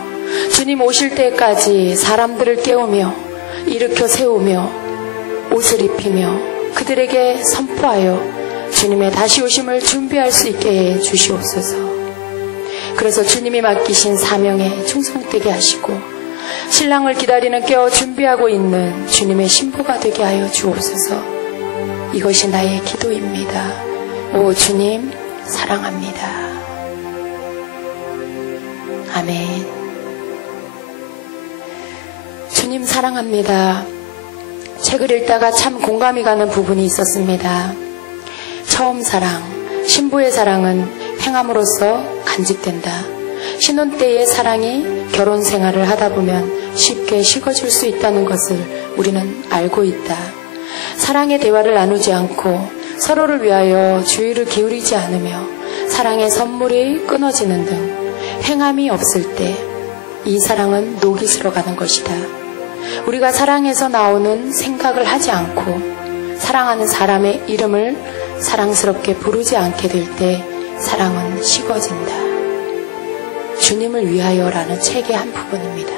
주님 오실 때까지 사람들을 깨우며 일으켜 세우며 옷을 입히며 그들에게 선포하여 주님의 다시 오심을 준비할 수 있게 해 주시옵소서. 그래서 주님이 맡기신 사명에 충성되게 하시고 신랑을 기다리는 깨어 준비하고 있는 주님의 신부가 되게 하여 주옵소서. 이것이 나의 기도입니다. 오 주님 사랑합니다. 아멘. 주님 사랑합니다. 책을 읽다가 참 공감이 가는 부분이 있었습니다. 처음 사랑, 신부의 사랑은 행함으로써 간직된다. 신혼 때의 사랑이 결혼 생활을 하다 보면 쉽게 식어질 수 있다는 것을 우리는 알고 있다. 사랑의 대화를 나누지 않고 서로를 위하여 주의를 기울이지 않으며 사랑의 선물이 끊어지는 등 행함이 없을 때 이 사랑은 녹이 슬어가는 것이다. 우리가 사랑에서 나오는 생각을 하지 않고 사랑하는 사람의 이름을 사랑스럽게 부르지 않게 될 때 사랑은 식어진다. 주님을 위하여라는 책의 한 부분입니다.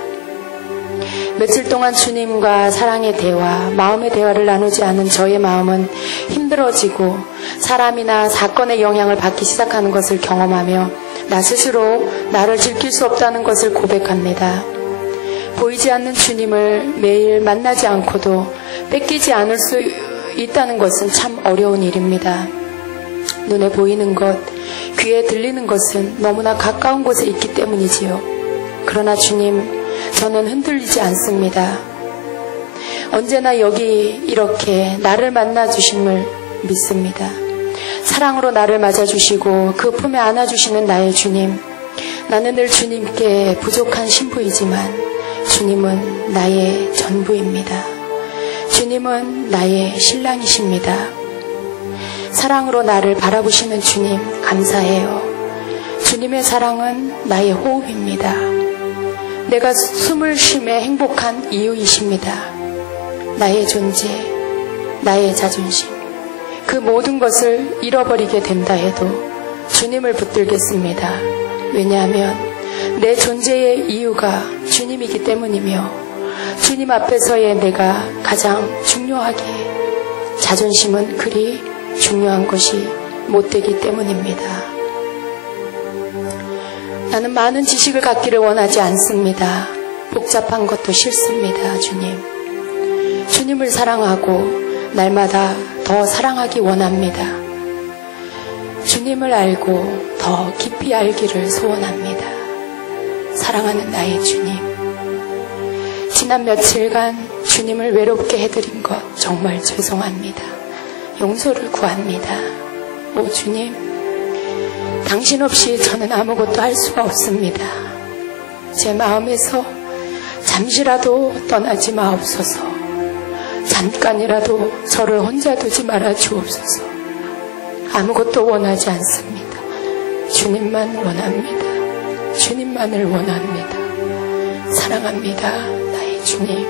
며칠 동안 주님과 사랑의 대화, 마음의 대화를 나누지 않은 저의 마음은 힘들어지고 사람이나 사건의 영향을 받기 시작하는 것을 경험하며 나 스스로 나를 지킬 수 없다는 것을 고백합니다. 보이지 않는 주님을 매일 만나지 않고도 뺏기지 않을 수 있다는 것은 참 어려운 일입니다. 눈에 보이는 것, 귀에 들리는 것은 너무나 가까운 곳에 있기 때문이지요. 그러나 주님, 저는 흔들리지 않습니다. 언제나 여기 이렇게 나를 만나주심을 믿습니다. 사랑으로 나를 맞아주시고 그 품에 안아주시는 나의 주님. 나는 늘 주님께 부족한 신부이지만 주님은 나의 전부입니다. 주님은 나의 신랑이십니다. 사랑으로 나를 바라보시는 주님 감사해요. 주님의 사랑은 나의 호흡입니다. 내가 숨을 쉼에 행복한 이유이십니다. 나의 존재, 나의 자존심, 그 모든 것을 잃어버리게 된다 해도 주님을 붙들겠습니다. 왜냐하면 내 존재의 이유가 주님이기 때문이며 주님 앞에서의 내가 가장 중요하기에 자존심은 그리 중요한 것이 못되기 때문입니다. 나는 많은 지식을 갖기를 원하지 않습니다. 복잡한 것도 싫습니다. 주님을 사랑하고 날마다 더 사랑하기 원합니다. 주님을 알고 더 깊이 알기를 소원합니다. 사랑하는 나의 주님, 지난 며칠간 주님을 외롭게 해드린 것 정말 죄송합니다. 용서를 구합니다. 오 주님, 당신 없이 저는 아무것도 할 수가 없습니다. 제 마음에서 잠시라도 떠나지 마옵소서. 잠깐이라도 저를 혼자 두지 말아 주옵소서. 아무것도 원하지 않습니다. 주님만 원합니다. 주님만을 원합니다. 사랑합니다. 나의 주님.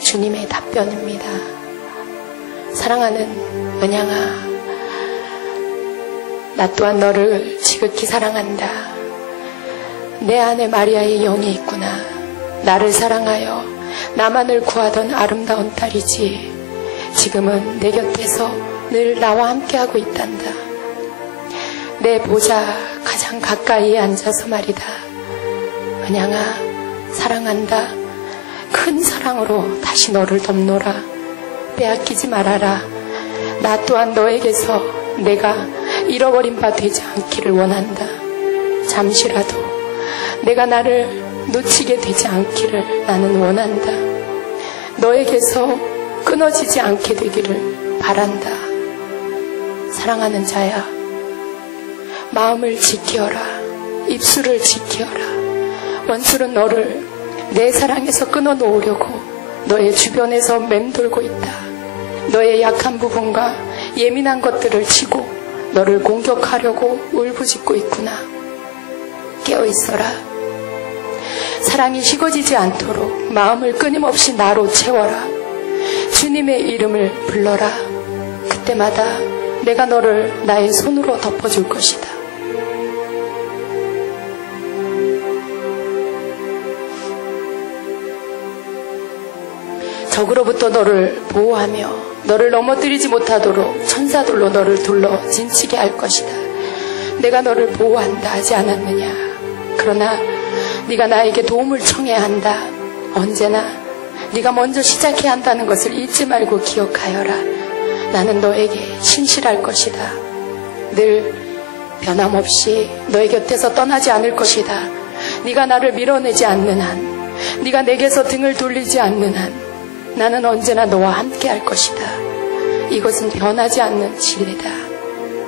주님의 답변입니다. 사랑하는 은양아, 나 또한 너를 지극히 사랑한다. 내 안에 마리아의 영이 있구나. 나를 사랑하여 나만을 구하던 아름다운 딸이지. 지금은 내 곁에서 늘 나와 함께하고 있단다. 내 보좌 가장 가까이에 앉아서 말이다. 은양아, 사랑한다. 큰 사랑으로 다시 너를 덮노라. 빼앗기지 말아라. 나 또한 너에게서 내가 잃어버린 바 되지 않기를 원한다. 잠시라도 내가 나를 놓치게 되지 않기를 나는 원한다. 너에게서 끊어지지 않게 되기를 바란다. 사랑하는 자야, 마음을 지키어라. 입술을 지키어라. 원수는 너를 내 사랑에서 끊어놓으려고 너의 주변에서 맴돌고 있다. 너의 약한 부분과 예민한 것들을 치고 너를 공격하려고 울부짖고 있구나. 깨어있어라. 사랑이 식어지지 않도록 마음을 끊임없이 나로 채워라. 주님의 이름을 불러라. 그때마다 내가 너를 나의 손으로 덮어줄 것이다. 적으로부터 너를 보호하며 너를 넘어뜨리지 못하도록 천사들로 너를 둘러 진치게 할 것이다. 내가 너를 보호한다 하지 않았느냐. 그러나 네가 나에게 도움을 청해야 한다. 언제나 네가 먼저 시작해야 한다는 것을 잊지 말고 기억하여라. 나는 너에게 신실할 것이다. 늘 변함없이 너의 곁에서 떠나지 않을 것이다. 네가 나를 밀어내지 않는 한, 네가 내게서 등을 돌리지 않는 한 나는 언제나 너와 함께 할 것이다. 이것은 변하지 않는 진리다.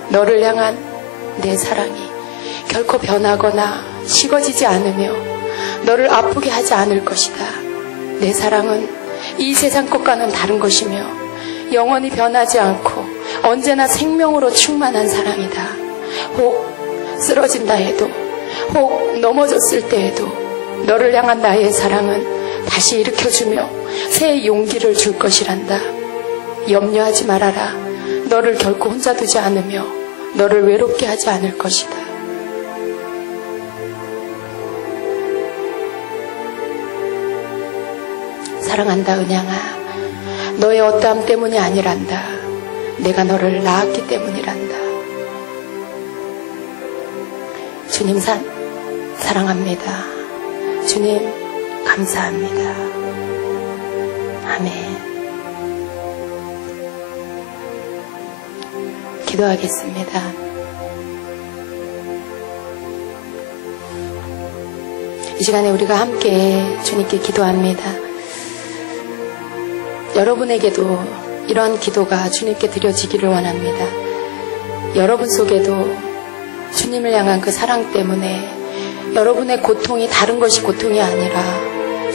너를 향한 내 사랑이 결코 변하거나 식어지지 않으며 너를 아프게 하지 않을 것이다. 내 사랑은 이 세상 것과는 다른 것이며 영원히 변하지 않고 언제나 생명으로 충만한 사랑이다. 혹 쓰러진다 해도, 혹 넘어졌을 때에도 너를 향한 나의 사랑은 다시 일으켜주며 새 용기를 줄 것이란다. 염려하지 말아라. 너를 결코 혼자 두지 않으며 너를 외롭게 하지 않을 것이다. 사랑한다 은양아. 너의 어떠함 때문이 아니란다. 내가 너를 낳았기 때문이란다. 주님 사랑합니다. 주님 감사합니다. 아멘. 기도하겠습니다. 이 시간에 우리가 함께 주님께 기도합니다. 여러분에게도 이러한 기도가 주님께 드려지기를 원합니다. 여러분 속에도 주님을 향한 그 사랑 때문에 여러분의 고통이 다른 것이 고통이 아니라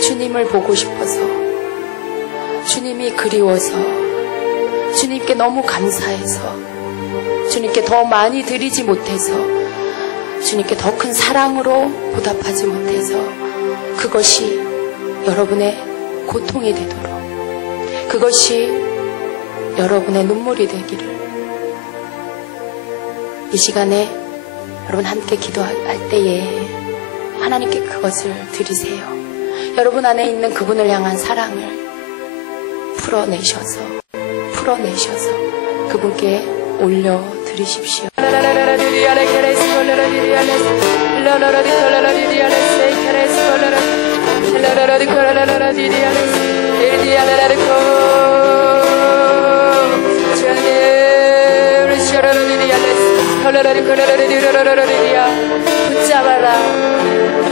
주님을 보고 싶어서, 주님이 그리워서, 주님께 너무 감사해서, 주님께 더 많이 드리지 못해서, 주님께 더 큰 사랑으로 보답하지 못해서 그것이 여러분의 고통이 되도록, 그것이 여러분의 눈물이 되기를, 이 시간에 여러분 함께 기도할 때에 하나님께 그것을 드리세요. 여러분 안에 있는 그분을 향한 사랑을 풀어내셔서 그분께 올려드리십시오.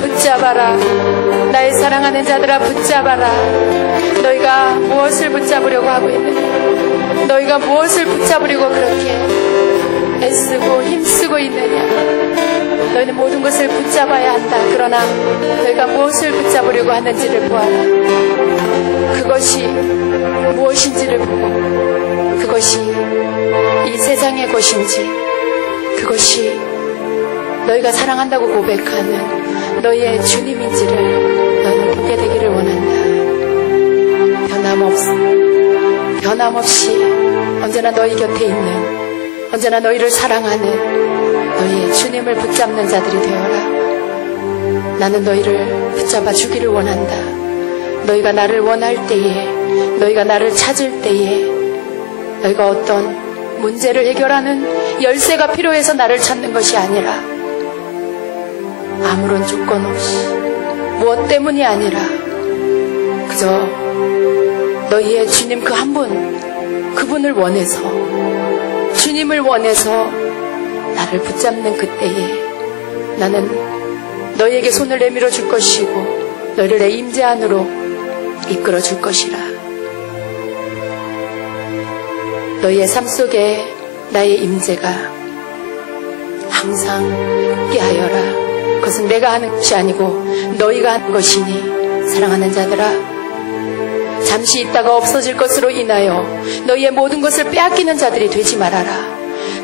붙잡아라. 나의 사랑하는 자들아, 붙잡아라. 너희가 무엇을 붙잡으려고 하고 있느냐? 너희가 무엇을 붙잡으려고 그렇게 애쓰고 힘쓰고 있느냐? 너희는 모든 것을 붙잡아야 한다. 그러나 너희가 무엇을 붙잡으려고 하는지를 보아라. 그것이 무엇인지를 보고, 그것이 이 세상의 것인지, 그것이 너희가 사랑한다고 고백하는 너희의 주님인지를 너희는 보게 되기를 원한다. 변함없이 언제나 너희 곁에 있는, 언제나 너희를 사랑하는 너희의 주님을 붙잡는 자들이 되어라. 나는 너희를 붙잡아 주기를 원한다. 너희가 나를 원할 때에, 너희가 나를 찾을 때에, 너희가 어떤 문제를 해결하는 열쇠가 필요해서 나를 찾는 것이 아니라 아무런 조건 없이, 무엇 때문이 아니라 그저 너희의 주님 그 한 분, 그분을 원해서, 주님을 원해서 나를 붙잡는 그때에 나는 너희에게 손을 내밀어 줄 것이고 너희를 내 임재 안으로 이끌어 줄 것이라. 너희의 삶 속에 나의 임재가 항상 있게 하여라. 그것은 내가 하는 것이 아니고 너희가 하는 것이니, 사랑하는 자들아, 잠시 있다가 없어질 것으로 인하여 너희의 모든 것을 빼앗기는 자들이 되지 말아라.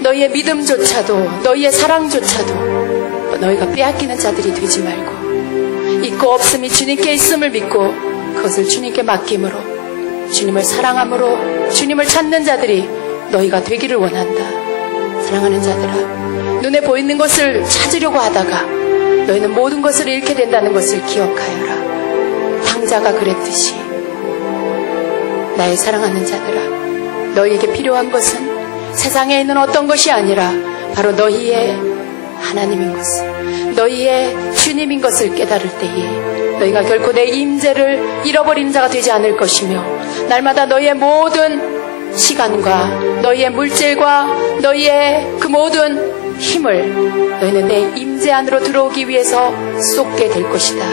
너희의 믿음조차도, 너희의 사랑조차도 너희가 빼앗기는 자들이 되지 말고, 있고 없음이 주님께 있음을 믿고 그것을 주님께 맡김으로 주님을 사랑함으로 주님을 찾는 자들이 너희가 되기를 원한다. 사랑하는 자들아, 눈에 보이는 것을 찾으려고 하다가 너희는 모든 것을 잃게 된다는 것을 기억하여라. 탕자가 그랬듯이 나의 사랑하는 자들아, 너희에게 필요한 것은 세상에 있는 어떤 것이 아니라 바로 너희의 하나님인 것을, 너희의 주님인 것을 깨달을 때에 너희가 결코 내 임재를 잃어버리는 자가 되지 않을 것이며, 날마다 너희의 모든 시간과 너희의 물질과 너희의 그 모든 힘을 너희는 내 임재 안으로 들어오기 위해서 쏟게 될 것이다.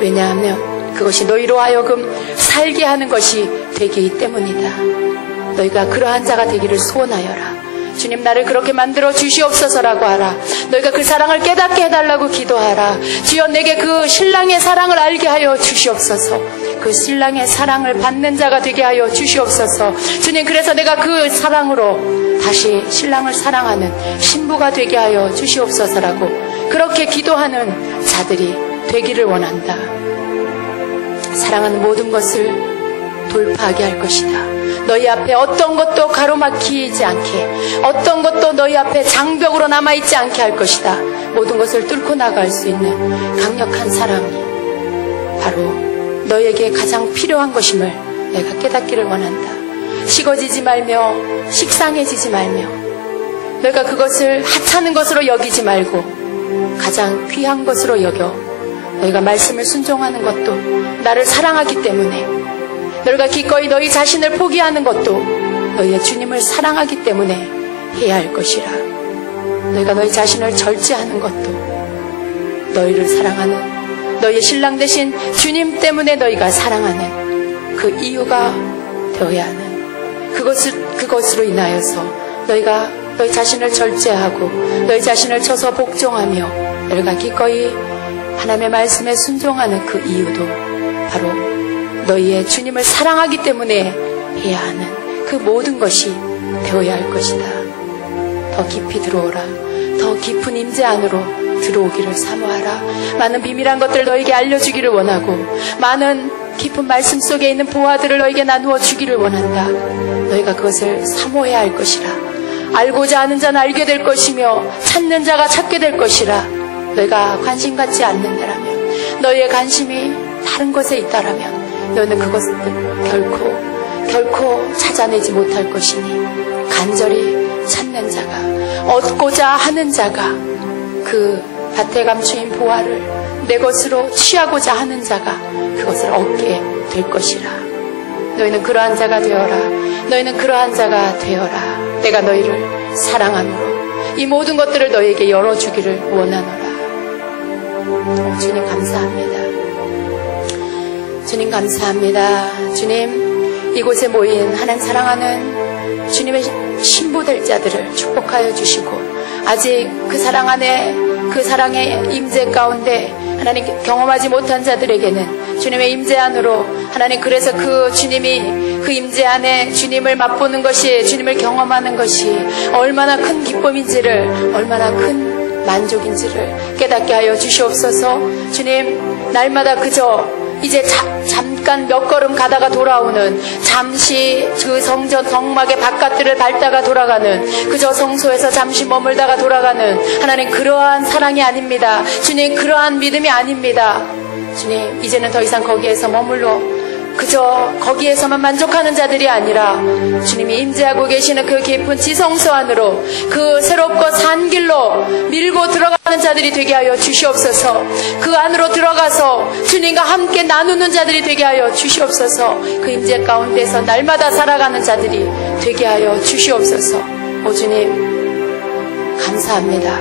왜냐하면 그것이 너희로 하여금 살게 하는 것이 되기 때문이다. 너희가 그러한 자가 되기를 소원하여라. 주님, 나를 그렇게 만들어 주시옵소서라고 하라. 너희가 그 사랑을 깨닫게 해달라고 기도하라. 주여, 내게 그 신랑의 사랑을 알게 하여 주시옵소서. 그 신랑의 사랑을 받는 자가 되게 하여 주시옵소서. 주님, 그래서 내가 그 사랑으로 다시 신랑을 사랑하는 신부가 되게 하여 주시옵소서라고 그렇게 기도하는 자들이 되기를 원한다. 사랑하는 모든 것을 돌파하게 할 것이다. 너희 앞에 어떤 것도 가로막히지 않게, 어떤 것도 너희 앞에 장벽으로 남아있지 않게 할 것이다. 모든 것을 뚫고 나갈 수 있는 강력한 사랑이 바로 너희에게 가장 필요한 것임을 내가 깨닫기를 원한다. 식어지지 말며 식상해지지 말며 너희가 그것을 하찮은 것으로 여기지 말고 가장 귀한 것으로 여겨 너희가 말씀을 순종하는 것도 나를 사랑하기 때문에, 너희가 기꺼이 너희 자신을 포기하는 것도 너희의 주님을 사랑하기 때문에 해야 할 것이라. 너희가 너희 자신을 절제하는 것도 너희를 사랑하는 너희의 신랑 되신 주님 때문에 너희가 사랑하는 그 이유가 되어야 하는 그것으로 인하여서 너희가 너희 자신을 절제하고 너희 자신을 쳐서 복종하며 너희가 기꺼이 하나님의 말씀에 순종하는 그 이유도 바로 너희의 주님을 사랑하기 때문에 해야 하는 그 모든 것이 되어야 할 것이다. 더 깊이 들어오라. 더 깊은 임재 안으로 들어오기를 사모하라. 많은 비밀한 것들을 너에게 알려주기를 원하고 많은 깊은 말씀 속에 있는 보화들을 너에게 나누어 주기를 원한다. 너희가 그것을 사모해야 할 것이라. 알고자 하는 자는 알게 될 것이며 찾는 자가 찾게 될 것이라. 너희가 관심 갖지 않는다라면, 너희의 관심이 다른 것에 있다라면 너희는 그것을 결코 찾아내지 못할 것이니, 간절히 찾는 자가, 얻고자 하는 자가, 그 밭에 감추인 보화를 내 것으로 취하고자 하는 자가 그것을 얻게 될 것이라. 너희는 그러한 자가 되어라. 너희는 그러한 자가 되어라. 내가 너희를 사랑함으로 이 모든 것들을 너희에게 열어주기를 원하노라. 주님 감사합니다. 주님 감사합니다. 주님, 이곳에 모인 하나님 사랑하는 주님의 신부 될 자들을 축복하여 주시고, 아직 그 사랑 안에, 그 사랑의 임재 가운데 하나님 경험하지 못한 자들에게는 주님의 임재 안으로, 하나님 그래서 그 주님이 그 임재 안에 주님을 맛보는 것이, 주님을 경험하는 것이 얼마나 큰 기쁨인지를, 얼마나 큰 만족인지를 깨닫게 하여 주시옵소서. 주님, 날마다 그저 이제 잠깐 몇 걸음 가다가 돌아오는, 잠시 그 성전 성막의 바깥들을 밟다가 돌아가는, 그저 성소에서 잠시 머물다가 돌아가는 하나님, 그러한 사랑이 아닙니다. 주님, 그러한 믿음이 아닙니다. 주님, 이제는 더 이상 거기에서 머물러 그저 거기에서만 만족하는 자들이 아니라 주님이 임재하고 계시는 그 깊은 지성소 안으로, 그 새롭고 산 길로 밀고 들어가는 자들이 되게 하여 주시옵소서. 그 안으로 들어가서 주님과 함께 나누는 자들이 되게 하여 주시옵소서. 그 임재 가운데서 날마다 살아가는 자들이 되게 하여 주시옵소서. 오 주님 감사합니다.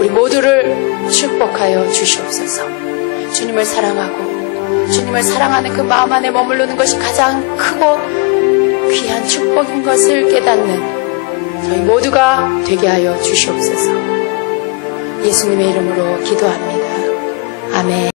우리 모두를 축복하여 주시옵소서. 주님을 사랑하고 주님을 사랑하는 그 마음 안에 머무르는 것이 가장 크고 귀한 축복인 것을 깨닫는 저희 모두가 되게 하여 주시옵소서. 예수님의 이름으로 기도합니다. 아멘.